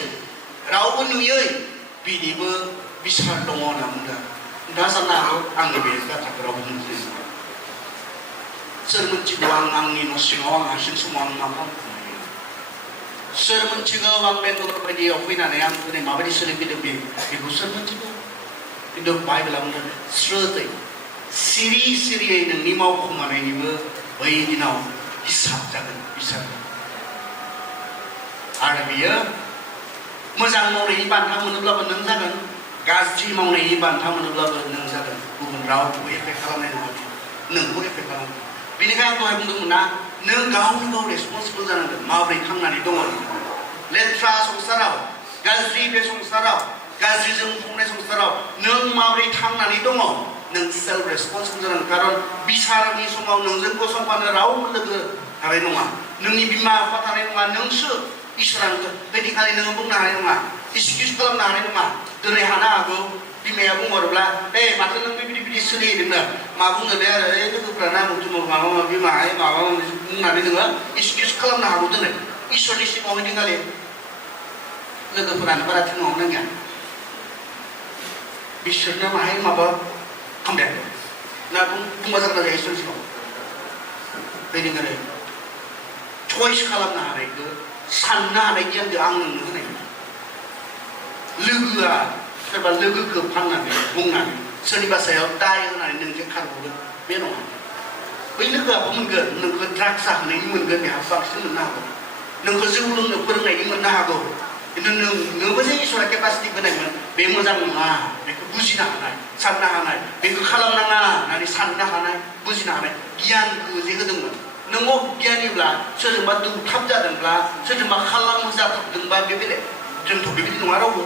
रावबो नुयै बिनिबो बिसार दङ होनना बुंदों दा साननो हागौ आंनि बे बाथ्राफोराव बुंनोसै सोर मिथिगौ आंनि न' सिङाव आं हारसिं समाव आं मा मावनो सोर मिथिगौ आं बेंगालर बायदियाव फैनानै आं दिनै माबायदि सोलिफैदों बेखौ सोर मिथिगौ खिन्थु बाइबेला बुंदों स्रोदै सिरियै नोंनि मावखुमानायनिबो बै दिनाव हिसाब जागोन बिसार आरो बियो मोजां मावनायनि बान्था मोनोब्लाबो नों जागोन गाज्रि मावनायनि बान्था मोनोब्लाबो नों जागोन गुबुन रावखौबो एफेक्ट खालामनाय नङा नोंखौ एफेक्ट खालामगोन बेनिखायनो आं दहाय बुंदोंमोन ना नों गावनो गाव रेसपन्सिबल जानांगोन माबोरै थांनानै दङ लेथ्रा संसाराव गाज्रि बे संसाराव गाज्रिजों बुंफबनाय संसाराव नों माबोरै थांनानै दङ नों सेल्फ रेसपन्सिबल जानांगोन खारन बिसारनि समाव नोंजों गसंफानो रावबो लोगो थानाय नङा नोंनि बिमा बिफा थानाय नङा नोंसो इसोरानो बेनिखायनो नोङो बुंनो हानाय नङा एक्सकिउज खालामनो हानाय नङा दिनै हानो हागौ बिमाया बुंहरोब्ला माथो नों बिदि सोलिहैदोंनो मा बुंनो दे आरो लोगोफ्राना माबा माबि माबा बुंनानै नोङो एक्सकिउज खालामनो हागौ दिनै इसोरनि सिगाङाव हैदिखालि लोगोफोरानो बारा थिनहरनो नाङा बिसोरनो माहाय माबा खालामदों ना बुंबा जागोन जायो इसोरनि सिगाङाव बेनिखायनो चयस खालामनो हानायखौ साननो हानाय गियानखौ आं नोंनो होनाय लोगोआ सोरबा लोगोखौ फाननानै बुंनानै सोरनिबा सायाव दाय होनानै नोंजों खारग'गोन बे नङा बै लोगोआबो मोनगोन नोंखौ ड्राग्स जाहोनायनि मोनगोन बेहा बांसिन मोननो हागौ नोंखौ जौ लोंनो फोरोंनायनि मोननो हागौ खिन्थु नोंबो जे इसोरा केपासिटि होनायमोन बे मोजां नङा बेखौ बुजिनो हानाय साननो हानाय बेखौ खालामनाङा होननानै साननो हानाय बुजिनो हानाय गियानखौ जे होदोंमोन नों गियानिब्ला सोरजोंबा दुंथाब जादोंब्ला सोरजोंबा खालामजाथाबदोंबा बे बेलेग जोंथ' बेबायदि नङा रावबो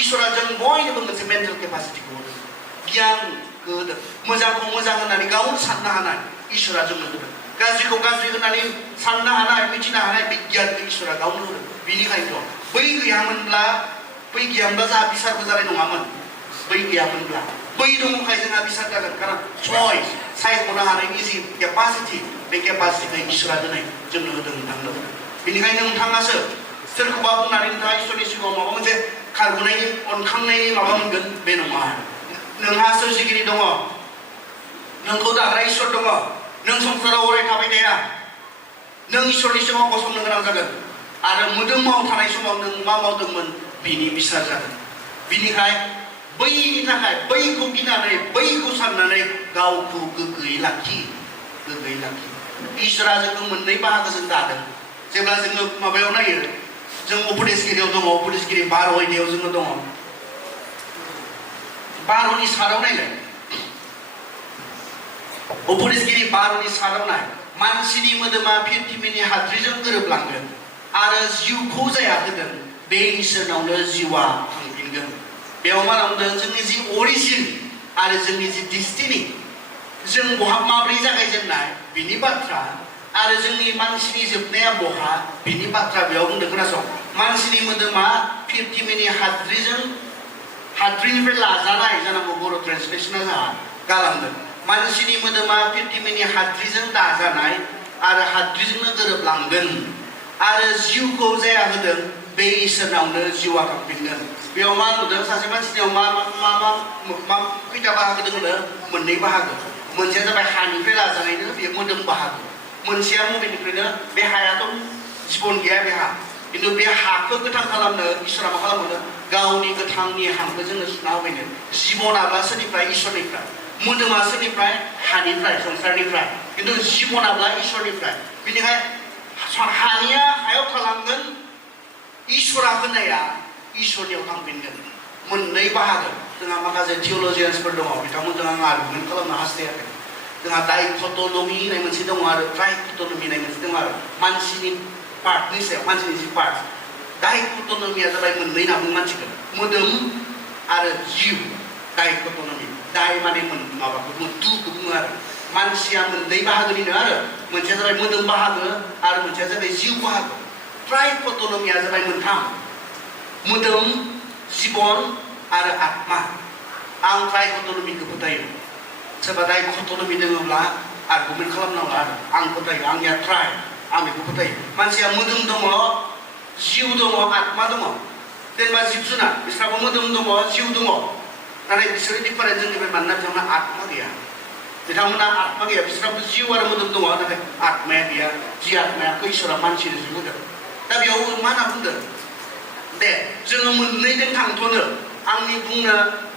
इसोरा जों बयनोबो मोनसे मेन्टेल केपासिटिखौ होदों गियानखौ होदों मोजांखौ मोजां होननानै गावनो साननो हानाय इसोरा जोंनो होदों गाज्रिखौ गाज्रि होननानै साननो हानाय मिथिनो हानाय बे गियानखौ इसोरा गावनो होदों बेनिखायनोथ' बै गैयामोनब्ला जोंहा बिसारबो जानाय नङामोन बै गैयामोनब्ला बै दङखाय जोंहा बिसार जागोन खारन चयस सायख'नो हानायनि जि केपासिटि बे केपासिटिखौ इसोरा दिनै जोंनो होदों नोंथांनो बेनिखायनो नोंथाङासो सोरखौबा बुंनानै नोंथाङा इसोरनि सिगाङाव माबा मोनसे खारग'नायनि अनखांनायनि माबा मोनगोन बे नङा नोंहा सोरजिगिरि दङ नोंखौ दाग्रा इसोर दङ नों संसाराव अराय थाबाय थाया नों इसोरनि सिगाङाव गसंनो गोनां जागोन आरो मोदोमाव थानाय समाव नों मा मावदोंमोन बिनि बिसार जागोन बिनिखाय बैनि थाखाय बैखौ गिनानै बैखौ साननानै गावखौ गोग्गोयै लाखि इसोरा जोंखौ मोननै बाहागोजों दादों जेब्ला जोङो माबायाव नायो जों उपदेशगिरियाव दङ उपदेशगिरि 12 आयदायाव जोङो दङ 12नि साराव नायलाय उपदेशगिरि 12नि साराव नाय मानसिनि मोदोमा पृथ्वीनि हाद्रिजों गोरोबलांगोन आरो जिउखौ जाया होदों बे इसोरनावनो जिउआ थांफिनगोन बेयाव मा बुंदों जोंनि जि अरिजिन आरो जोंनि जि डेस्टिनि जों बहा माब्रै जागायजेननाय बिनि बाथ्रा आरो जोंनि मानसिनि जोबनाया बहा बिनि बाथ्रा बेयाव बुंदों खोनासं मानसिनि मोदोमा पृथ्वीनि हाद्रिनिफ्राय लाजानाय जानांगौ बर' ट्रेन्सलेसना जोंहा गालांदों मानसिनि मोदोमा पृथ्वीनि हाद्रिजों दाजानाय आरो हाद्रिजोंनो गोरोबलांगोन आरो जिउखौ जाया होदों बे इसोरनावनो जिउआ थांफिनगोन बेयाव मा नुदों सासे मानसिनियाव मा खैथा बाहागो दङ मोननै बाहागो मोनसेया जाबाय हानिफ्राय लाजानायनो बे मोदोम बाहागो मोनसेया मबेनिफ्रायनो बे हायाथ' जिबन गैया बेहा खिन्थु बे हाखौ गोथां खालामनो इसोरा मा खालामो गावनि गोथांनि हांखौ जोंनो सुना होबायनो जिबनाब्ला सोरनिफ्राय इसोरनिफ्राय मोदोमा सोरनिफ्राय हानिफ्राय संसारनिफ्राय खिन्थु जिबनाब्ला इसोरनिफ्राय बेनिखायनो हानिया हायाव थालांगोन इसोरा होनाया इसोरनियाव थांफिनगोन मोननै बाहागो जोंहा माखासे थिय'लजियान्सफोर दङ बिथांमोनजों आं आर्गुमेन्ट खालामनो हास्थायाखै जोंहा डाइकटोनमी होननाय मोनसे दङ आरो ट्राइकटोनमी होननाय मोनसे दङ आरो मानसिनि पार्टनि सायाव मानसिनि जि पार्ट डाइकटोनमीया जाबाय मोननै होनना बुङो मानसिखौ मोदोम आरो जिउ डाइकटोनमी डाइ माने माबाखौ बुङो दुखौ बुङो आरो मानसिया मोननै बाहागोनिनो आरो मोनसेया जाबाय मोदोम बाहागो आरो मोनसेया जाबाय जिउ बाहागो ट्राइकटोनमीया जाबाय मोनथाम मोदोम जिबन आरो आत्मा आं ट्राइकटोनमीखौ फोथायो सोरबा डाइकटोनमी दङब्ला आर्गुमेन्ट खालामनांला आरो आं फोथायो आंनिया ट्राइ आं बेखौ फोथायो मानसिया मोदोम दङ जिउ दङ आत्मा दङ जेनेबा जिब जुनार बिसोरहाबो मोदोम दङ जिउ दङ नाथाय बिसोरो डिफारेन्ट जोंनिफ्राय मानोना बिथांमोना आत्मा गैया बिथांमोना आत्मा गैया बिसोरहाबो जिउ आरो मोदोम दङ नाथाय आत्माया गैया जि आत्मायाखौ इसोरा मानसिनो होदों दा बेयाव मा होनना बुंदों दे जोङो मोननैजों थांथ'नो आंनि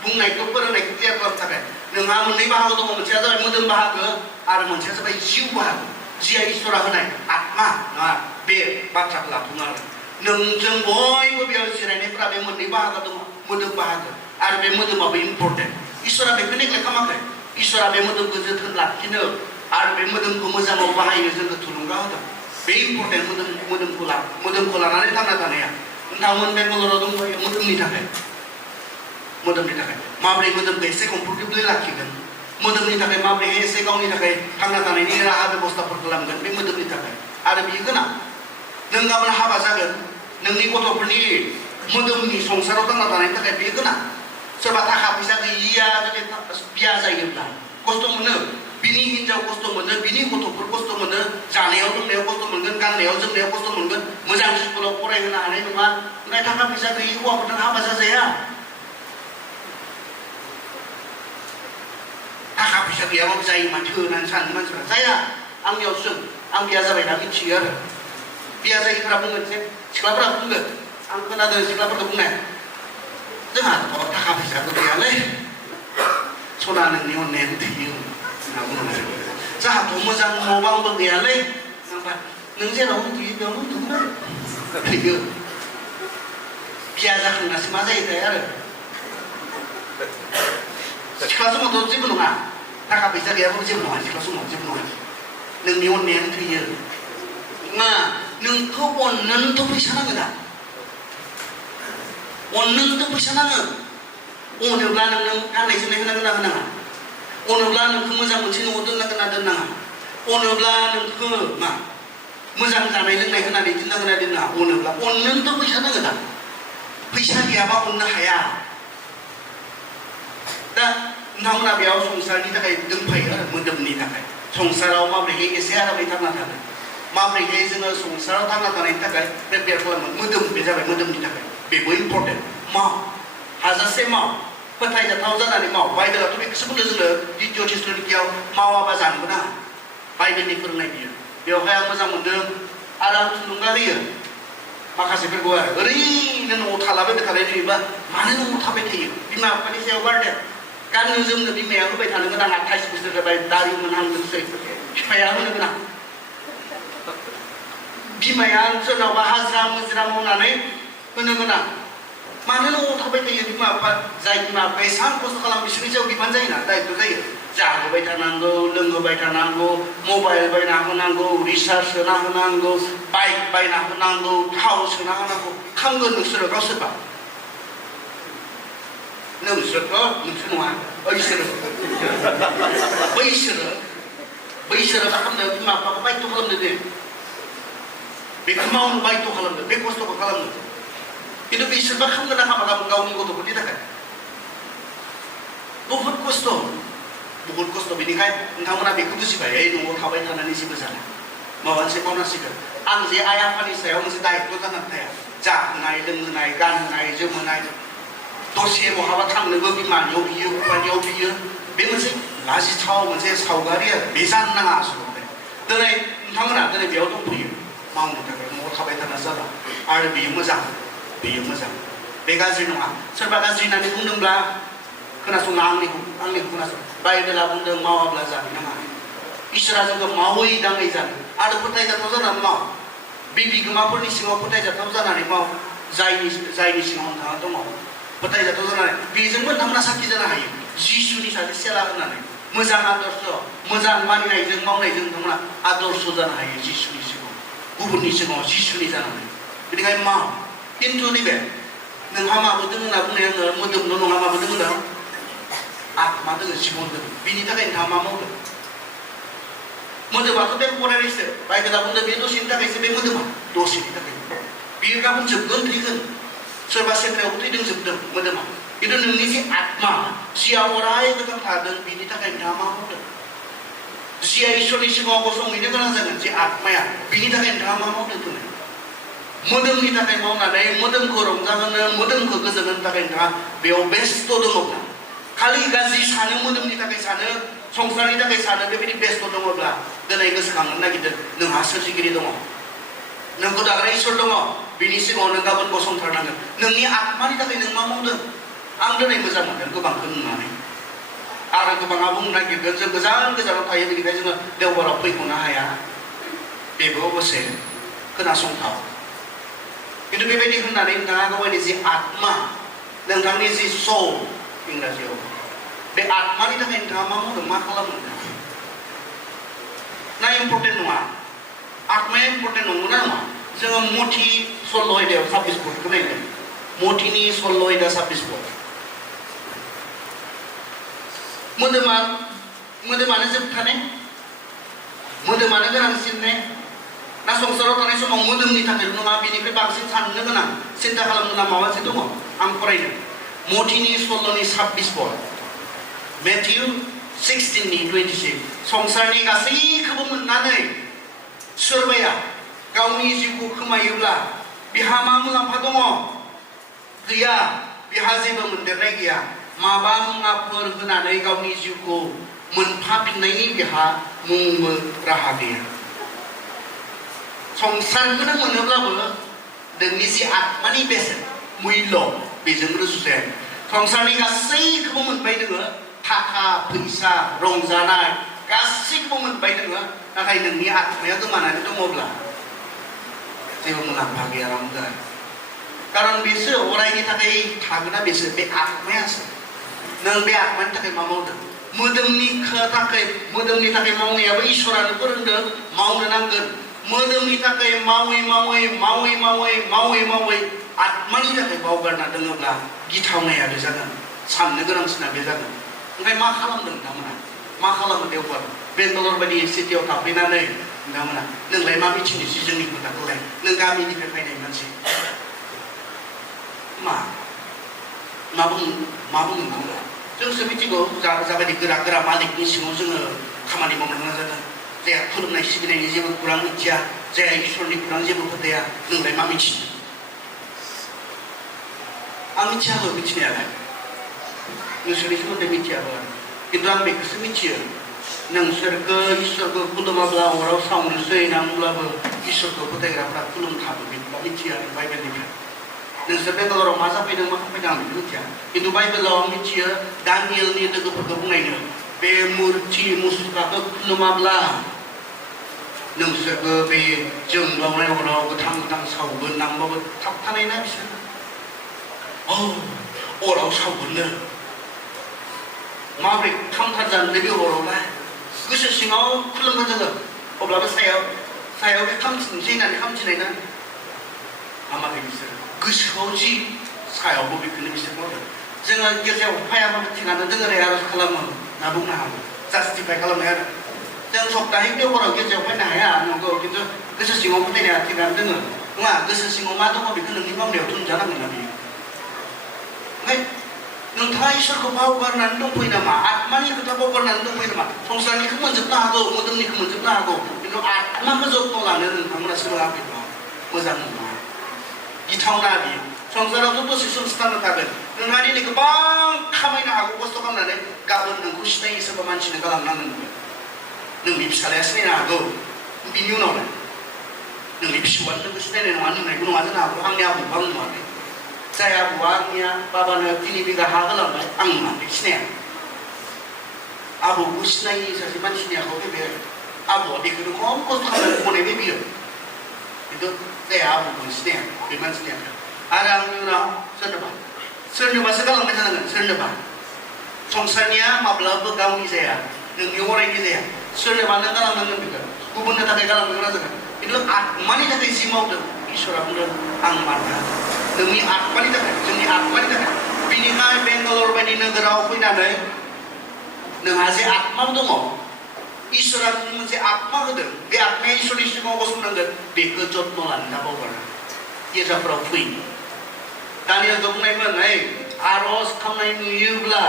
बुंनायखौ फोरोंनायखौ क्लियार खालामनो थाखाय नोंहा मोननै बाहागो दङ मोनसेया जाबाय मोदोम बाहागो आरो मोनसेया जाबाय जिउ बाहागो जिया इसोरा होनाय आत्मा नङा बे बाथ्राखौ लाथ'नो आरो नोंजों बयबो बेयाव जिरायनायफोरा बे मोननै बाहागो दङ मोदोम बाहागो आरो बे मोदोमाबो इम्पर्टेन्ट इसोरा बेखौ नेग्लेक्ट खालामाखै इसोरा बे मोदोमखौ जोथोन लाखिनो आरो बे मोदोमखौ मोजाङाव बाहायनो जोंखौ थुलुंगा होदों बे इम्पर्टेन्ट मोदोमखौ लानानै थांना थानाया नोंथांमोन बेंगालराव दंफायो मोदोमनि थाखाय माबोरै मोदोमखौ एसे कम्फर्टेबलि लाखिगोन मोदोमनि थाखाय माबोरै एसे गावनि थाखाय थांना थानायनि राहा बेबस्थाफोर खालामगोन बे मोदोमनि थाखाय आरो बियो गोनां नों गाबोन हाबा जागोन नोंनि गथ'फोरनि मोदोमनि संसाराव थांना थानायनि थाखाय बेयो गोनां सोरबा थाखा फैसा गैयिया जुदि बिया जायोब्ला खस्थ' मोनो बिनि हिनजाव खस्थ' मोनो बिनि गथ'फोर खस्थ' मोनो जानायाव लोंनायाव खस्थ' मोनगोन गाननायाव जोमनायाव खस्थ' मोनगोन मोजां स्कुलाव फरायहोनो हानाय नङा ओमफ्राय थाखा फैसा गैयि हौवाफोरजों हाबा जाजाया थाखा फैसा गैयाबाबो जायो माथो होननानै सानो मानसिफ्रा जाया आंनियाव सों आं बिया जाबाय दा मिथियो आरो बिया जायैफोरा बुंगोन जे सिख्लाफोरा बुंगोन आं खोनादों सिख्लाफोरखौ बुंनाय जोंहाथ' थाखा फैसाबो गैयालै सना नोंनि अननायानो थैयो होनना बुङो जोंहाथ' मोजां न' बांबो गैयालै नों जेराव उन्दुयो बेयावनो उन्दुगोन आरो थैयो बिया जाखांनासो मा जायोथाय आरो सिख्ला समावथ' जेबो नङा थाखा फैसा गैयाबाबो जेबो नङा सिख्ला समाव जेबो नङा नोंनि अननायानो थैयो मा नोंखौ अननोनोथ' फैसा नाङो दा अननोनोथ' फैसा नाङो अनोब्ला नों गाननाय जोमनाय होनांगोन ना होनाङा अनोब्ला नोंखौ मोजां मोनसे न'आव दोननांगोन ना दोननाङा अनोब्ला नोंखौ मा मोजां जानाय लोंनाय होनानै दोननांगोन ना दोननाङा अनोब्ला अननोनोथ' फैसा नाङो दा फैसा गैयाबा अननो हाया दा नोंथांमोना बेयाव संसारनि थाखाय दोनफायो आरो मोदोमनि थाखाय संसाराव माबोरैहाय एसे आरामै थांना थानो माबोरैहाय जोङो संसाराव थांना थानायनि थाखाय प्रिपेयार खालामो मोदोम बे जाबाय मोदोमनि थाखाय बेबो इम्पर्टेन्ट माव हाजासे माव फोथायजाथाव जानानै माव बाइबेलाथ' बेखौसो बुंदों जोङो द्वितीय थेसलनिकियाव मावाबा जानोबो नाङा बाइबेलनि फोरोंनाय बियो बेवहाय आं मोजां मोनदों आरो आं थुलुंगा होयो माखासेफोरखौ आरो ओरैनो न'आव थालाबायबाय थानाय नुयोबा मानो न'आव थाबाय थायो बिमा बिफानि सायाव बारदेर गाननो जोमनो बिमाया होबाय थानो गोनां 28 बोसोर जाबाय दारि मोनहांदोंसै बिफाया होनो गोनां बिमाया सोरनावबा हाजिरा मुजिरा मावनानै होनो गोनां मानो न'आव थाबाय थायो बिमा बिफा जाय बिमा बिफाया एसेबां खस्थ' खालामो बिसोरनि सायाव बिबान जायोना दायित्व जायो जाहोबाय थानांगौ लोंहोबाय थानांगौ मबाइल बायना होनांगौ रिचार्ज सोना होनांगौ बाइक बायना होनांगौ थाव सोना होनांगौ खामगोन नोंसोरो गावसोरबा नोंसोरथ' नोंसोर नङा बैसोरो मा खालामदों बिमा बिफाखौ बायध' खालामदों दे बेखौ मावनो बायध' खालामदों बे खस्थ'खौ खालामदों खिन्थु बिसोरबा खालामनो नाङा गावनि गथ'फोरनि थाखाय बहुद खस्थ' बेनिखाय नोंथांमोना बेखौ बुजिबाय न'आव थाबाय थानानै जेबो जाला माबा मोनसे मावनांसिगोन आं जे आइ आफानि सायाव मोनसे दायित्व जानानै थाया जाहोनाय लोंहोनाय गानहोनाय जोमहोनाय दसे बहाबा थांनोबो बिमानियाव बियो बिफानियाव बियो बे मोनसे लाजिथाव मोनसे सावगारि आरो बे जानो नाङा आसलथे दिनै नोंथांमोना दिनै बेयाव दंफैयो मावनो थाखाय न'आव थाबाय थाना जाला आरो बेयो मोजां बे गाज्रि नङा सोरबा गाज्रि होननानै बुंदोंब्ला खोनासंना आंनिखौ खोनासं बाइबेला बुंदों मावाब्ला जानो नाङा इसोरा जोंखौ मावै दाङै जानो आरो फोथायजाथाव जानानै माव बे बिगोमाफोरनि सिङाव फोथायजाथाव जानानै माव जायनि सिङाव नोंथाङा दङ फोथायजाथाव जानानै बेजोंबो नोंथांमोना साखि जानो हायो जिसुनि सासे सेला होननानै मोजां आदर्श मोजां मानिनायजों मावनायजों नोंथांमोना आदर्श जानो हायो जिसुनि सिगाङाव गुबुननि सिगाङाव जिसुनि जानानै बेनिखायनो मा खिन्थु नैबे नोंहा माबो दङ होनना बुंनाय आङो मोदोमल' नङा माबो दङ दा आत्मा दङ जिबन दङ बिनि थाखाय नोंथाङा मा मावदों मोदोमाथ' टेम्परारिसो बाइबेला बुंदों बे दसेनि थाखायसो बे मोदोमा दसेनि थाखाय बियो गाबोन जोबगोन थैगोन सोरबा सेंग्रायावबो थैदों जोबदों मोदोमा खिन्थु नोंनि जे आत्मा जिया अराय गोथां थादों बिनि थाखाय नोंथाङा मा मावदों जिया इसोरनि सिगाङाव गसंहैनो गोनां जागोन जे आत्माया बिनि थाखाय नोंथाङा मा मावदों दिनै मोदोमनि थाखाय मावनानै मोदोमखौ रंजाहोनो मोदोमखौ गोजोनहोनो थाखाय नोंथाङा बेयाव बेस्थ' दङब्ला खालि गाज्रि सानो मोदोमनि थाखाय सानो संसारनि थाखाय सानो बेबायदि बेस्थ' दङब्ला दिनै गोसोखांनो नागिरदों नोंहा सोरजिगिरि दङ नोंखौ दाग्रा इसोर दङ बिनि सिगाङाव नों गाबोन गसंथारनांगोन नोंनि आत्मानि थाखाय नों मा मावदों आं दिनै मोजां मोनदों गोबांखौ नुनानै आरो गोबाङा बुंनो नागिरगोन जों गोजान गोजानाव थायो बेनिखायनो जोङो देवबाराव फैख'नो हाया बेबो अबसे खोनासंथाव खिन्थु बेबायदि होननानै नोंथाङा गावनि जि आत्मा नोंथांनि जि सोल इंराजियाव बे आत्मानि थाखाय नोंथाङा मा मावदों मा खालामदों ना इम्पर्टेन्ट नङा आत्माया इम्पर्टेन्ट नंगौना नङा जोङो मथि 16 आयदायाव 26 पदखौ नायगोन मथिनि 16 आयदा 26 पद मोदोमानो जोबथानाय मोदोमानो गोनांसिन ने ना संसाराव थानाय समाव मोदोमनि थाखायल' नङा बेनिफ्राय बांसिन साननो गोनां सिन्था खालामनो गोनां माबा मोनसे दङ आं फरायदों मथिनि 16नि 26 पद मेथ्यु 16नि 26 संसारनि गासैखौबो मोननानै सोरबाया गावनि जिउखौ खोमायोब्ला बिहा मा मुलाम्फा दङ गैया बिहा जेबो मोनदेरनाय गैया माबा मुवाफोर होनानै गावनि जिउखौ मोनफाफिननायनि बिहा मुंबो राहा गैया संसारखौनो मोनोब्लाबो नोंनि जि आत्मानि बेसेन मुल्य बेजों रुजुजाया संसारनि गासैखौबो मोनबाय नोङो थाखा फैसा रंजानाय गासैखौबो मोनबाय नोङो नाथाय नोंनि आत्माया गोमानानै दङब्ला जेबो मुलाम्फा गैया रावबो कारन बेसो अरायनि थाखाय थागोना बेसो बे आत्मायासो नों बे आत्मानि थाखाय मा मावदों मोदोमनि थाखाय मावनायाबो इसोरानो फोरोंदों मावनो नांगोन मोदोमनि थाखाय मावै आत्मानि थाखाय बावगारना दोङोब्ला गिथावनाया बे जागोन साननो गोनांसिना बे जागोन ओमफ्राय मा खालामदों नोंथांमोना मा खालामो देवबार बेंगालर बायदि सिटियाव थाफैनानै नोंथांमोना नोंलाय मा मिथिनोसै जोंनि खोथाखौलाय नों गामिनिफ्राय फैनाय मानसि मा बुङो नोंथांमोना जोंसो मिथिगौ जाबायदि गोरा मालिकनि सिङाव जोङो खामानि मावनो गोनां जादों जायहा खुलुमनाय सिबिनायनि जेबो खौरां मिथिया जायहा इसोरनि खौरां जेबो फोथाया नोंलाय मा मिथिनो आं मिथियाबो मिथिनायालाय नोंसोरनि सोमोन्दै मिथियाबो खिन्थु आं बेखौसो मिथियो नोंसोरखौ इसोरखौ खुलुमाब्ला अराव सावनोसै होननानैब्लाबो इसोरखौ फोथायग्राफ्रा खुलुमखाबो बेखौ मिथियो आरो बाइबेलनिफ्राय नोंसोर बेंगालराव मा जाफैदों मा खालामफैदों आं बेखौ मिथिया खिन्थु बाइबेलाव आं मिथियो दानियेलनि लोगोफोरखौ बुंनायनो बे मुर्ति मुसुखाखौ खुलुमाब्ला नोंसोरबो बे जोंलावनाय अराव गोथां सावगोन नांबाबो थाबथानाय ना बिसोर अराव सावगोननो माब्रै खामथार जानो बे अरावलाय गोसो सिङाव खुलुमो जोङो अब्लाबो सायाव बे खामथिनोसै होननानै खामथिनाय ना हामाखै बिसोर गोसोआव जि सायावबो बेखौनो बिसोर मावदों जोङो गेजेराव फायाबाबो थिगानो जोङो आरज खालामो ना बुंनो हागौ जास्टिफाइ खालामनाय आरो जों सप्ताहै देवबाराव गेजेराव फैनो हाया नंगौ खिन्थु गोसो सिङाव फोथायनाया थिगानो दोङो नङा गोसो सिङाव मा दङ बेखौ नोंनि मावनायाव नुजानांगोन ना बेयो ओमफ्राय नोंथाङा इसोरखौ बावगारनानै दंफैयो नामा आत्मानि खोथा बावगारनानै दंफैयो नामा संसारनिखौ मोनजोबनो हागौ मोदोमनिखौ मोनजोबनो हागौ खिन्थु आत्माखौ जत्न लानो नोंथांमोना सोलोङाखै नङा मोजां नङा गिथावना बियो संसारावथ' दसे सम थांनो थागोन नोंहा दिनै गोबां खामायनो हागौ खस्थ' खालामनानै गाबोन नोंखौ सिनायो सोरबा मानसिनो गालांनांगोन नोंनि फिसालाया सिनायनो हागौ बिनि उनावलाय नोंनि फिसौआनो नोंखौ सिनायनाय नङा नोंनायबो नङा जानो हागौ आंनि आबौखौ आं नुवाखै जाय आबौआ आंनिया बाबानो 3 बिघा हा होलांबाय आं नुवाखै सिनाया आबौखौ सिनायि सासे मानसिनि आखायाव फैबाय आरो आबौआ बेखौनो खम खस्थ' खालामनानै बनायबाय बियो खिन्थु जायहा आबौखौ सिनाया बे मानसिनि आखायाव आरो आंनि उनाव सोरनोबासो गालांबाय थानांगोन सोरनोबा संसारनिया माब्लाबो गावनि जाया नोंनि अरायनि जाया सोरनोबा नों गालांनांगोन बेखौ गुबुननो थाखाय गालांनो गोनां जागोन खिन्थु आत्मानि थाखाय जि मावदों इसोरा बुंदों आं मानोना नोंनि आत्मानि थाखाय जोंनि आत्मानि थाखाय बिनिखाय बेंगालर बायदि नोगोराव फैनानै नोंहा जे आत्मा दङ इसोरा मोनसे आत्मा होदों बे आत्माया इसोरनि सिगाङाव गसंनांगोन बेखौ जत्न लानो दाबावगारा गिर्जाफोराव फै दानियाथ' बुंनायमोन आर'ज खालामनाय नुयोब्ला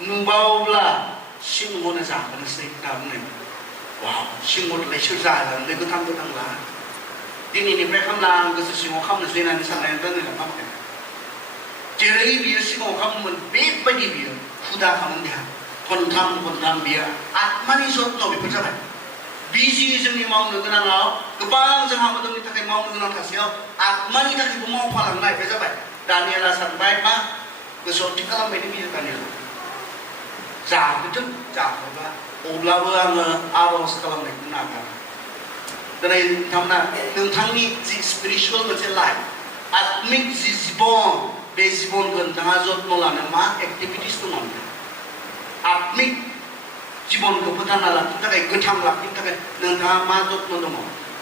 नुबावब्ला सिंहनो जाहोनोसै होनना बुंनायमोन वाव सिंहखौलाय सोर जागोन गोथां गोथांला दिनैनिफ्राय खामला आं गोसो सिङाव खालामनोसै होननानै साननानै दोननो खालामदों जेरै बियो सिगाङाव खालामोमोन बेबायदि बियो हुदा खालामनो देहा खनथाम बियो आत्मानि जत्न बेफोर जाबाय बिजि जोंनि मावनो गोनाङाव गोबां जोंहा मोदोमनि थाखाय मावनो गोनां थासेयाव आत्मानि थाखायबो मावफालांनाय बे जाबाय दानियेला सानबाय मा गोसोआव थि खालामबायदि बियो दानियेला जाहोथों जाहोबा अब्लाबो आङो आर'ज खालामनायखौ नागारा दिनै नोंथांमोना नोंथांनि जि स्पिरिचुवेल मोनसे लाइफ आत्मिक जि जिबन बे जिबनखौ नोंथाङा जत्न लानो मा एक्टिभिटिस दङ आत्मिक जिबनखौ फोथांना लाखिनो थाखाय गोथां लाखिनो थाखाय नोंथाङा मा जत्न दङ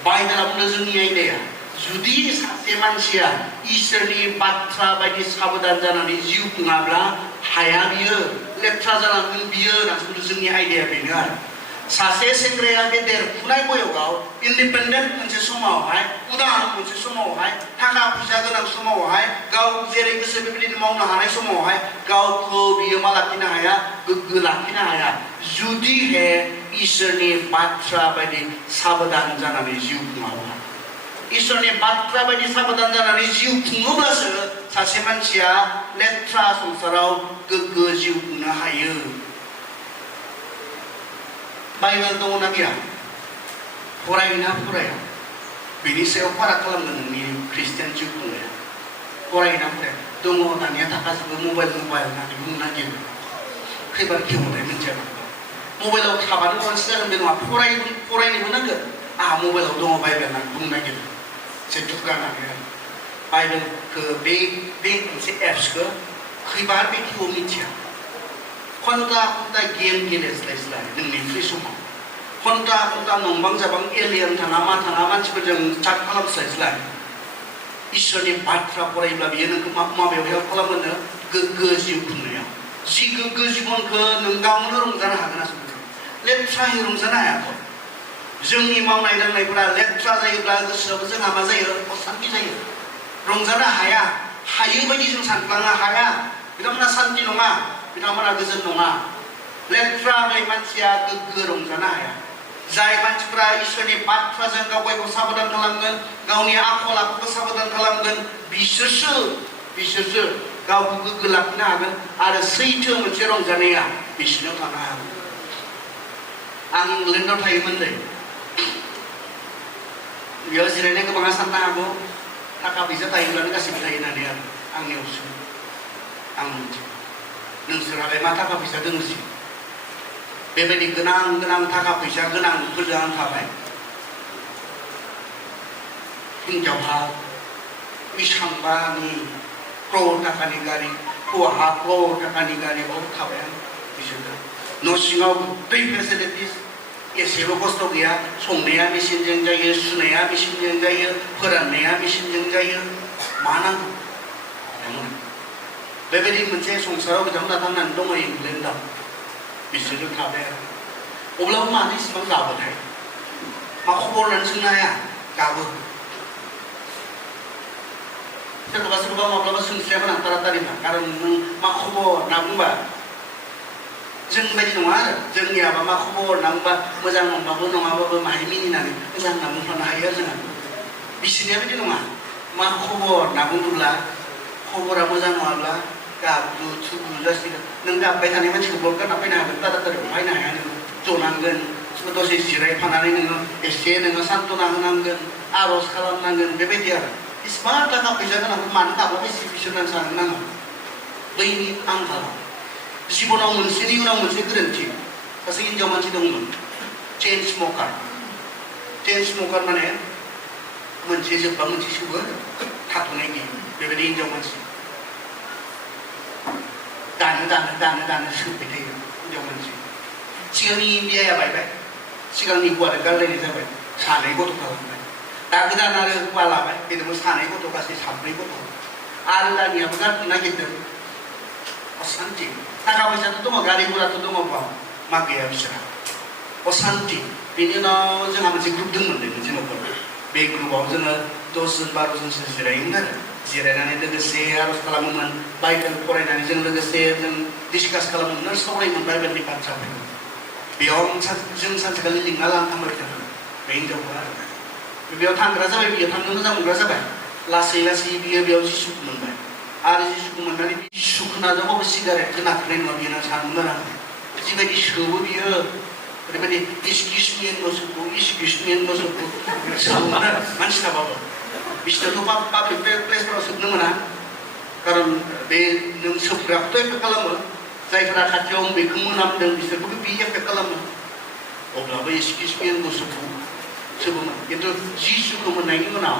बाइबेला बुंदों जोंनि आयदाया जुदि सासे मानसिया इसोरनि बाथ्रा बायदि साबधान जानानै जिउ खुङाब्ला हाया बियो लेथ्रा जालांगोन बियो होनना जोंनि आयदाया बेनो आरो सासे सेंग्राया बे देरफुनाय बयसआव इन्डिपेन्डेन्ट मोनसे समावहाय उदां मोनसे समावहाय थाखा फैसा गोनां समावहाय गाव जेरै गोसो बेबायदिनो मावनो हानाय समावहाय गावखौ बियो मा लाखिनो हाया गोग्गो लाखिनो हाया जुदि हे इसोरनि बाथ्रा बायदि साबधान जानानै जिउ खुङाब्ला इसोरनि बाथ्रा बायदि साबधान जानानै जिउ खुङोब्लासो सासे मानसिया लेथ्रा संसाराव गोग्गो जिउ खुंनो हायो बाइबेल दङना गैया फरायोना फराया बेनि सायाव फाराग खालामगोन नोंनि ख्रिस्टियान जिउ खुंनाया फरायोना फराया दङ दानिया थाखाजोबो मबाइल होननानै बुंनो नागिरो खैबार खेवनाय मोनथिया मबाइलाव थाबानो मोनसे जागोन बे नङा फरायनोबो नांगोन आंहा मबाइलाव दङ बाइबेल होननानै बुंनो नागिरो एसे दुगानानै आरो बाइबेलखौ बे मोनसे एप्सखौ खैबार बे खेवो मिथिया खन्था गेम गेलेस्लायस्लाय नोंनि फ्रि समाव खन्था नंबां जाबां एलियन थाङा मा थाङा मानसिफोरजों चाट खालामस्लायस्लाय इसोरनि बाथ्रा फरायोब्ला बियो नोंखौ माबायाव हेल्प खालामनो गोग्गो जिउ खुंनायाव जि गोग्गो जिबनखौ नों गावनो रंजानो हागोन आसलथे लेथ्रायै रंजानो हायाखै जोंनि मावनाय दांनायफोरा लेथ्रा जायोब्ला गोसोआवबो जोंहा मा जायो असान्ति जायो रंजानो हायो बायदि जों सानफ्लांनो हाया बिथांमोना सान्ति नङा बिथांमोना गोजोन नङा लेथ्रा बे मानसिया गोग्गो रंजानो हाया जाय मानसिफोरा इसोरनि बाथ्राजों गावखौ साबधान खालामगोन गावनि आखल आखुखौ साबधान खालामगोन बिसोरसो गावखौ गोग्गो लाखिनो हागोन आरो सैथो मोनसे रंजानाया बिसोरनाव थानो हागोन आं इंलेण्डआव थायोमोनलै बेयाव जिरायनाय गोबाङा साननो हागौ थाखा फैसा थायोब्लानो गासिबो थायो होननानै आरो आंनियावसो आं मिथियो नोंसोरहालाय मा थाखा फैसा दोङोसै बेबायदि गोनां थाखा फैसा गोनांफोरजों आं थाबाय हिनजावहा बेसेबांबानि क्र'र थाखानि गारि हौवाहा क्र'र थाखानि गारियाव थाबाय आं बिसोरजों न' सिङाव दै फेसिलिटिस एसेबो खस्थ' गैया संनाया मेचिनजों जायो सुनाया मेचिनजों जायो फोराननाया मेचिनजों जायो मा नांगौ बेबायदि मोनसे संसाराव बिथांमोना थांनानै दङ इंलेण्डआव बिसोरजों थाबाय आरो अब्लाबो मानो इसिबां गाबोथाय मा खबर होननानै सोंनो हाया गाबो सोरखौबा माब्लाबा सोंस्राया गोनां तारातारिना कारन नों मा खबर होनना बुंबा जों बायदि नङा आरो जोंनियाबा मा खबर होनना बुंबा मोजां नङाबाबो माहाय मिनिनानै मोजां होनना बुंफ्लांनो हायो आरो जोंहा बिसोरनिया बिदि नङा मा खबर होनना बुङोब्ला खबरा मोजां नङाब्ला गाबु थुबु जासिगोन नों गाबबाय थानाय मानसिखौ बल गारना फैनो हागोन तारातारियाव फैनो हाया नोङो जनांगोन दसे जिरायफानानै नोङो एसे नोङो सान्त्वना होनांगोन आर'ज खालामनांगोन बेबायदि आरो इसिबां थाखा फैसा गोनांखौ मानो गाबलाबायसि बिसोरनो साननो नाङा बैनि आंखालाव जिबनाव मोनसेनि उनाव मोनसे गोरोन्थि सासे हिनजाव मानसि दंमोन चेन स्मकार माने मोनसे जोब्बा मोनसे सोबो थाथ'नाय गैयै बेबायदि हिनजाव मानसि दानो सोबबाय थायो हिनजाव मानसि सिगांनि इण्डियाया बायबाय सिगांनि गुवार गारलायनाय जाबाय सानै गथ' खालामबाय दा गोदान आरो हौवा लाबाय बेनोबो सानै गथ' गासै साब्रै गथ' आरो दानियाबो गारनो नागिरदों अशान्ति थाखा फैसाथ' दङ गारि गुराथ' दङ मा गैया बिसोरहा अशान्ति बेनि उनाव जोंहा मोनसे ग्रुप दंमोन मोनसे न'खर बे ग्रुपआव जोङो 10 जन 12 जनसो जिरायोमोन आरो जिरायनानै लोगोसे आरज खालामोमोन बाइबेल फरायनानै जों लोगोसे जों डिसकास खालामोमोन सावरायोमोन बाइबेलनि बाथ्राफोरखौ बेयाव जों सानसेखालि लिंना लाना थांबाय बिथांखौ बे हिनजावखौ आरो बेयाव थांग्रा जाबाय बियो थांनो मोजां मोनग्रा जाबाय लासै लासै बियो बेयाव जिसुखौ मोनबाय आरो जिसुखौ मोननानै जिसुखौ नाजाबाबो सिगारेटखौ नाख्रेनाय नङा बियो सानोमोन आरो जिबायदि सोबो बियो ओरैबायदि इसकिसनि मोसौखौ सोबोमोन आरो मानसि थाबाबो बिसोरथ' पाब्लिक प्लेसफोराव सोबनो मोना खारन बे नों सोबग्राखौथ' एफेक्ट खालामो जायफोरा खाथियाव बेखौ मोनामदों बिसोरखौबो बे एफेक्ट खालामो अब्लाबो इसकिसनि मोसौखौ सोबोमोन खिन्थु जिसुखौ मोननायनि उनाव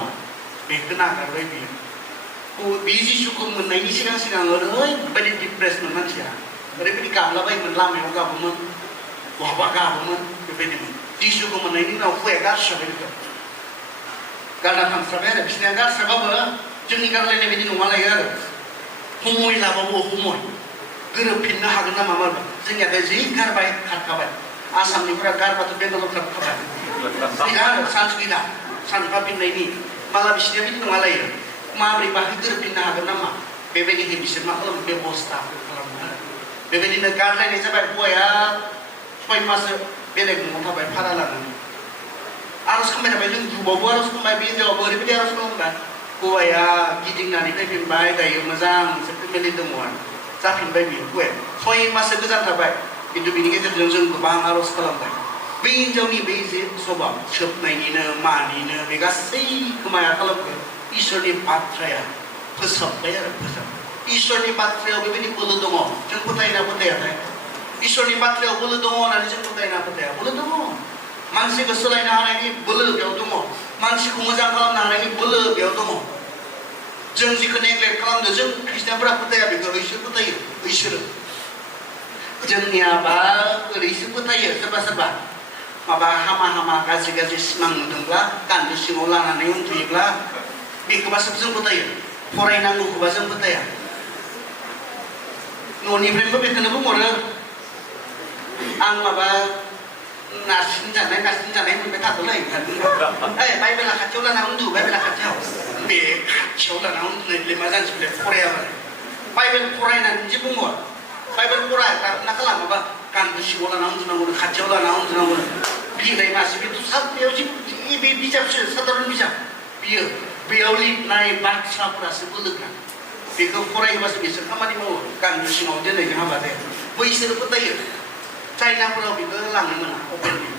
बेखौ नागारबाय बियो बे जिसुखौ मोननायनि सिगां सिगां ओरैबायदि डिप्रेसमोन मानसिया ओरैबायदि गाबलाबायोमोन लामायाव गाबोमोन बहाबा गाबोमोन बेबायदिमोन जिसुखौ मोननायनि उनाव हौवाया गारस्राबाय बेखौ गारना थांस्राबाय आरो बिसोरनिया गारस्राबाबो जोंनि गारलायनाय बायदि नङालायो आरो हमय लाबाबो हमय गोरोबफिननो हागोन नामा माबा जोंनिया दा जि गारबाय खारखाबाय आसामनिफोरा गारबाथ' बेंगालर खारखाबाय गैला आरो चान्स गैला सानफाफिननायनि माला बिसोरनिया बिदि नङालायो माबोरै बाहाय गोरोबफिननो हागोन नामा बेबायदिनो बिसोर मा खालामो बेबस्था खालामो आरो बेबायदिनो गारलायनाय जाबाय हौवाया 6 मास बेलेग न'आव थाबाय भारा लानानै आरज खालामबाय थाबाय जों ग्रुपआवबो आरज खालामबाय बे हिनजावाबो ओरैबायदि आरज खालामबाय हौवाया गिदिंनानै फैफिनबाय दायो मोजां मोनसे फेमिलि दङ आरो जाफिनबाय बियो हौवाया 6 माससो गोजान थाबाय खिन्थु बिनि गेजेरजों जों गोबां आरज खालामबाय बै हिनजावनि बै जे सभाब सोबनायनिनो मानिनो बे गासैखौ माया खालामखो इसोरनि बाथ्राया फोसाबबाय आरो फोसाबबाय इसोरनि बाथ्रायाव बेबायदि बोलो दङ जों फोथायना फोथायाथाय इसोरनि बाथ्रायाव बोलो दङ होननानै जों फोथायना फोथाया बोलो दङ मानसिखौ सोलायनो हानायनि बोलो बेयाव दङ मानसिखौ मोजां खालामनो हानायनि बोलो बेयाव दङ जों जिखौ नेग्लेक्ट खालामदों जों ख्रिस्टियानफोरा फोथाया बेखौ इसोर फोथायो इसोरो जोंनियाबा ओरैसो फोथायो सोरबा सोरबा माबा हामा हामा गाज्रि गाज्रि सिमां नुदोंब्ला गान्दो सिङाव लानानै उन्दुयोब्ला बेखौबासो जों फोथायो फरायनांगौखौबा जों फोथाया न'निफ्रायबो बेखौनो बुंहरो आं माबा नारसिन जानाय मोनबाय थादोंलै बाइबेला खाथियाव लाना उन्दु बाइबेला खाथियाव बे खाथियाव लाना उन्दुनायलाय मा जानोसैलाय फरायाबालाय बाइबेल फरायनानै जे बुङो बाइबेल फरायना खालामोबा गान्दो सिङाव लाना उन्दुनांगौ खाथियाव लाना उन्दुनांगौ बिलाइ मासे बेथ' बेयाव बे बिजाबसो साधारन बिजाब बियो बेयाव लिरनाय बाथ्राफोरासो बोलोग्रा बेखौ फरायोबासो बिसोर खामानि मावो गान्दो सिङाव दोननायजों हाबा जाया बैसोर फोथायो चाइनाफोराव बेखौ लांनो मोना अपेनलि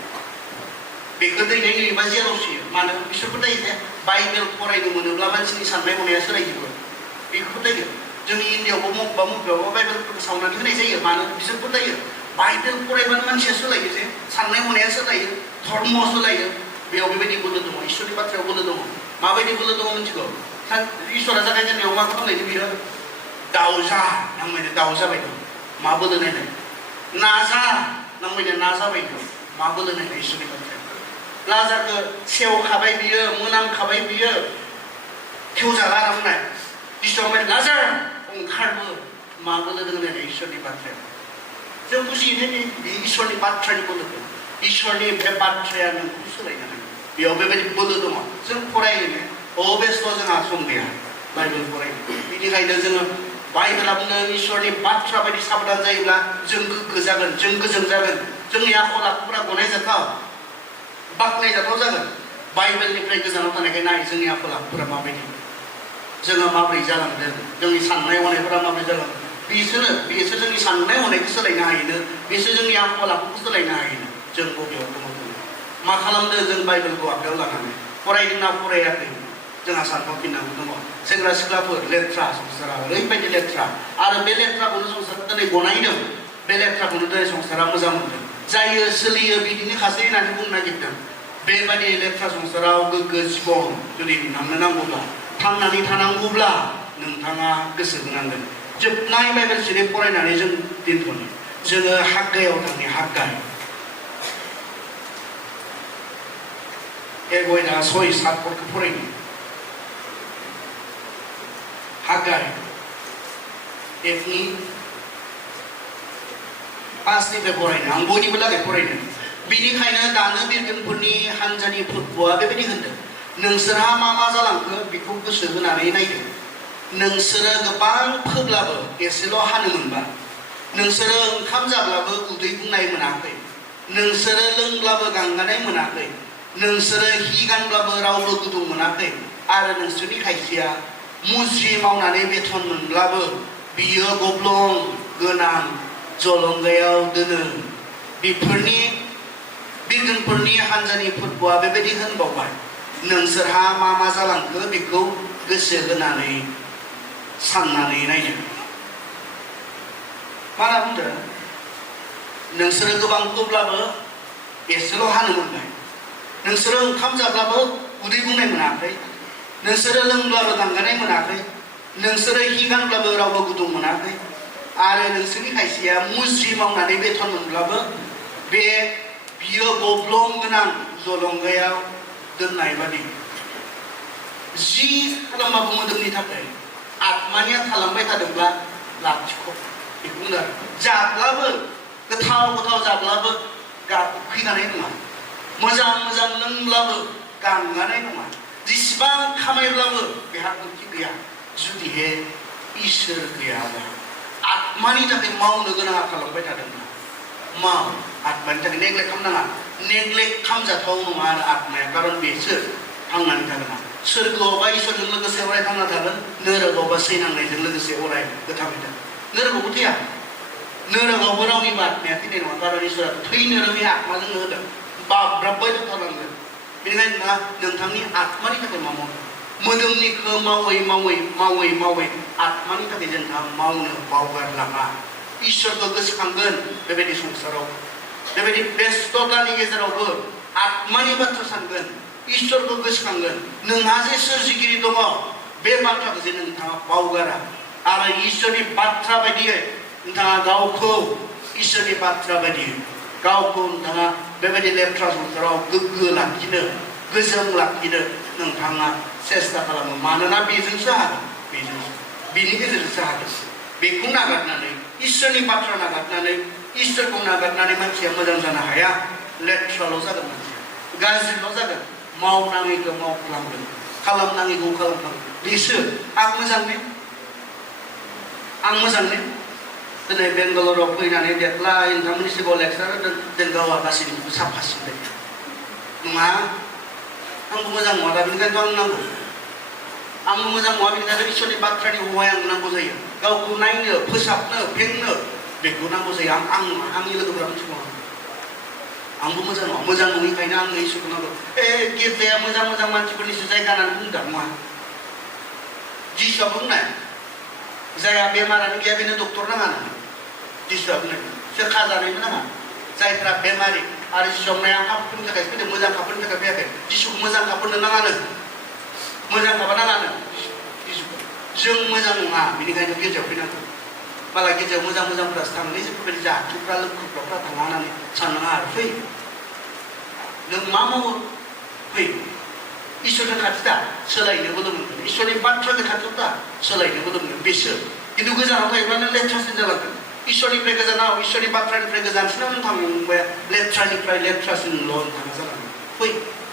बेखौ दैनाय नुयोबा जेराव सुयो मानो बिसोर फोथायो जे बाइबेल फरायनो मोनोब्ला मानसिनि साननाय हनाया सोलायजोबो बेखौ फोथायो जोंनि इण्डियायावबो मबेबा बाइबेलफोरखौ सावनानै होनाय जायो मानो बिसोर फोथायो बाइबेल फरायबानो मानसिया सोलायो जे साननाय हनाया सोलायो धर्म सोलायो बेयाव बेबायदि बोलो दङ इसोरनि बाथ्रायाव बोलो दङ माबायदि बोलो दङ मिथिगौ इसोरा जागायजेननायाव मा खालामनायनि बियो दाउजा नांबायनो दाउ जाबाय दं मा बोलो नायनाय नाजा नांबायनो ना जाबाय दं मा बोलो नायनाय इसोरनि बाथ्रायाव लाजारखौ सेवखाबाय बियो मोनामखाबाय बियो खेवजाला होनना बुंनाय इसोर लाजार ओंखारबो मा बोलो दङ नायनाय इसोरनि बाथ्रायाव जों बुजियो बे इसोरनि बाथ्रानि बोलोखौ इसोरनि बे बाथ्राया नोंखौ सोलायनो हायो बेयाव बेबायदि बोलो दङ जों फरायनो अबेस्थ' जोंहा सम गैया बाइबेल फरायनो बेनिखायनो जोङो बाइबेला बुङो इसोरनि बाथ्रा बायदि साबधान जायोब्ला जों गोग्गो जागोन जों गोजों जागोन जोंनि आखल आखुफोरा गनायजाथाव बाख्नायजाथाव जागोन बाइबेलनिफ्राय गोजानाव थानायखाय नाय जोंनि आखल आखुफोरा माबायदि जोङो माबोरै जालांदों जोंनि साननाय हनायफोरा माबोरै जालांदों बेसो जोंनि साननाय हनायखौ सोलायनो हायोनो बेसो जोंनि आखल आखुखौ सोलायनो हायोनो जों बबेयाव दङ मा खालामदों जों बाइबेलखौ आखायाव लानानै फरायदोंना फरायाखै जोंहा सानफावफिननांगौ दङ सेंग्रा सिख्लाफोर लेथ्रा संसारा ओरैबायदि लेथ्रा आरो बे लेथ्राखौनो संसारा दिनै गनायदों बे लेथ्राखौनो दिनै संसारा मोजां मोनदों जायो सोलियो बिदिनो खासै होननानै बुंनो नागिरदों बेबायदि लेथ्रा संसाराव गोग्गो जिबन जुदि नांनो नांगौब्ला थांनानै थानांगौब्ला नोंथाङा गोसो होनांगोन जोबनाय बाइबेल सिरि फरायनानै जों दोनथ'नो जोङो हाग्गायाव थांनि हाग्गाय एगयना 6-7 पदखौ फरायनो हागाय 1नि 5निफ्राय फरायनो आं बयनिबो लागै फरायनो बिनिखायनो दानो बिरगोनफोरनि हानजानि फुटबआ बेबायदि होनदों नोंसोरहा मा जालांखो बेखौ गोसो होनानै नायदो नोंसोरो गोबां फोब्लाबो एसेल' हानो मोनबा नोंसोरो ओंखाम जाब्लाबो उदै बुंनाय मोनाखै नोंसोरो लोंब्लाबो गांगानाय मोनाखै नोंसोरो हि गानब्लाबो रावबो गुदुं मोनाखै आरो नोंसोरनि खायसेया मुज्रि मावनानै बेथन मोनब्लाबो बियो गब्लं गोनां जलंगायाव दोनो बेफोरनि बिरगोनफोरनि हानजानि फुटबआ बेबायदि होनबावबाय नोंसोरहा मा जालांखो बेखौ गोसो होनानै साननानै नायदो मा होनना बुंदों नोंसोरो गोबां फोब्लाबो एसेल' हानो मोनबाय नोंसोरो ओंखाम जाब्लाबो उदै बुंनाय मोनाखै नोंसोरो लोंब्लाबो गांगानाय मोनाखै नोंसोरो हि गानब्लाबो रावबो गुदुं मोनाखै आरो नोंसोरनि खायसेया मुज्रि मावनानै बेथन मोनब्लाबो बियो गब्लं गोनां जलंगायाव दोननाय बादि जि खालामबाबो मोदोमनि थाखाय आत्मानिया थालांबाय थादोंब्ला लाथिख' बेखौ बुंदों आरो जाब्लाबो गोथाव जाब्लाबो उखैगानाय नङा मोजां लोंब्लाबो गांगानाय नङा जेसेबां खामायब्लाबो बेहा ओंथि गैया जुदिहे इसोर गैयाब्ला आत्मानि थाखाय मावनो गोनाङा खालामबाय थादोंब्ला माव आत्मानि थाखाय नेग्लेक्ट खालामनाङा नेग्लेक्ट खालामजाथाव नङा आरो आत्माया खारन बेसो थांनानै थागोन सोरगोआवबा इसोरजों लोगोसे अराय थांना थागोन नोरोगावबा सैनांनायजों लोगोसे अराय गोथाङै थागोन नोरोगावबो थैया नोरोगावबो रावनिबो आत्माया थैनाय नङा खारन इसोरा थैनो रोङै आत्माजोंनो होदों बाब्राबबाय थानांगोन बेनिखायनो नोंथांनि आत्मानि थाखाय मा मावो मोदोमनिखौ मावै आत्मानि थाखाय जोंहा मावनो बावगारलाङा इसोरखौ गोसोखांगोन बेबायदि संसाराव बेबायदि बेस्थतानि गेजेरावबो आत्मानि बाथ्रा सानगोन इसोरखौ गोसोखांगोन नोंहा जे सोरजिगिरि दङ बे बाथ्राखौ जे नोंथाङा बावगारा आरो इसोरनि बाथ्रा बायदियै नोंथाङा गावखौ इसोरनि बाथ्रा बायदियै गावखौ नोंथाङा बेबायदि लेथ्रा संसाराव गोग्गो लाखिनो गोजों लाखिनो नोंथाङा सेस्था खालामो मानोना बेजोंसो हागोन बेनि गेजेरजोंसो हागोन बेखौ नागारनानै इसोरनि बाथ्रा नागारनानै इसोरखौ नागारनानै मानसिया मोजां जानो हाया लेथ्राल' जागोन मानसिया गाज्रिल' जागोन मावनाङैखौ मावफ्लांगोन खालामनाङैखौ खालामफ्लांगोन बेसो आं मोजां ने दिनै बेंगालराव फैनानै देख्लाय नोंथांमोननि सिगाङाव लेक्सार होदों जों गावहा गासैनिबो साफासिन नङा आंबो मोजां नङा दा बेनिखायनोथ' आं नांगौ आंबो मोजां नङा बेनिखायनो इसोरनि बाथ्रानि हौवाया आंनो नांगौ जायो गावखौ नायनो फोसाबनो फेंनो बेखौ नांगौ जायो आंनि लोगोफोरा मिथिगौ आंबो मोजां नङा मोजां नङैखायनो आंनो इसोरखौ नांगौ गिर्जाया मोजां मानसिफोरनिसो जायगा होननानै बुंदों नङा जिसुआ बुंनाय जायहा बेमारानो गैया बेनो डक्टर नाङा जिसुआ बुंनाय सोर खाजानायबो नाङा जायफ्रा बेमारि आरो जिसुनाया खाफोरनि थाखाय फैदों मोजां खाफोरनि थाखाय फैयाखै जिसुखौ मोजां खाफोरनो नाङानो मोजां खाबा नाङानो जों मोजां नङा बेनिखायनो गिर्जायाव फैनांगौ मालाय गिर्जायाव मोजांफ्रासो थांनानै जोंफोरबायदि जाथुफ्रा लोंख्रुबग्राफ्रा थाङा होननानै साननाङा आरो फै नों मा मावो फै इसोरजों खाथि दा सोलायनो बोलो मोनगोन इसोरनि बाथ्राजों खाथियाव दा सोलायनो बोलो मोनगोन बेसो खिन्थु गोजानाव थायोब्ला नों लेथ्रासिन जालांगोन इसोरनिफ्राय गोजानाव इसोरनि बाथ्रानिफ्राय गोजानसिनाव नों थांबाय लेथ्रानिफ्राय लेथ्रासिनल' नोंथाङा जालांगोन फै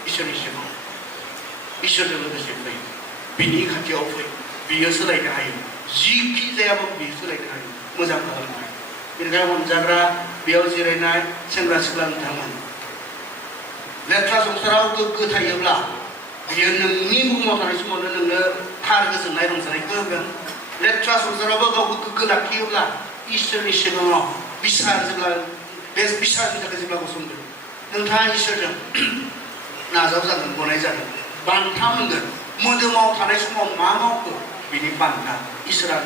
इसोरनि सिगाङाव इसोरजों लोगोसे फै बिनि खाथियाव फै बियो सोलायनो हायो जिखि जायाबो बियो सोलायनो हायो मोजां खालामनो हायो बेनिखायनो हमजाग्रा बेयाव जिरायनाय सेंग्रा सिख्ला नोंथांमोन लेथ्रा संसाराव गोग्गो थायोब्ला बियो नोंनि बुहुमाव थानाय समावनो नोंनो थार गोजोननाय रंजानायखौ होगोन लेथ्रा संसारावबो गावखौ गोग्गो लाखियोब्ला इसोरनि सिगाङाव जेब्ला बे बिसारनि थाखाय जेब्ला गसंगोन नोंथाङा इसोरजों नाजावजागोन गनाय जागोन बान्था मोनगोन मोदोमाव थानाय समाव मा मावखो बिनि बान्था इसोरा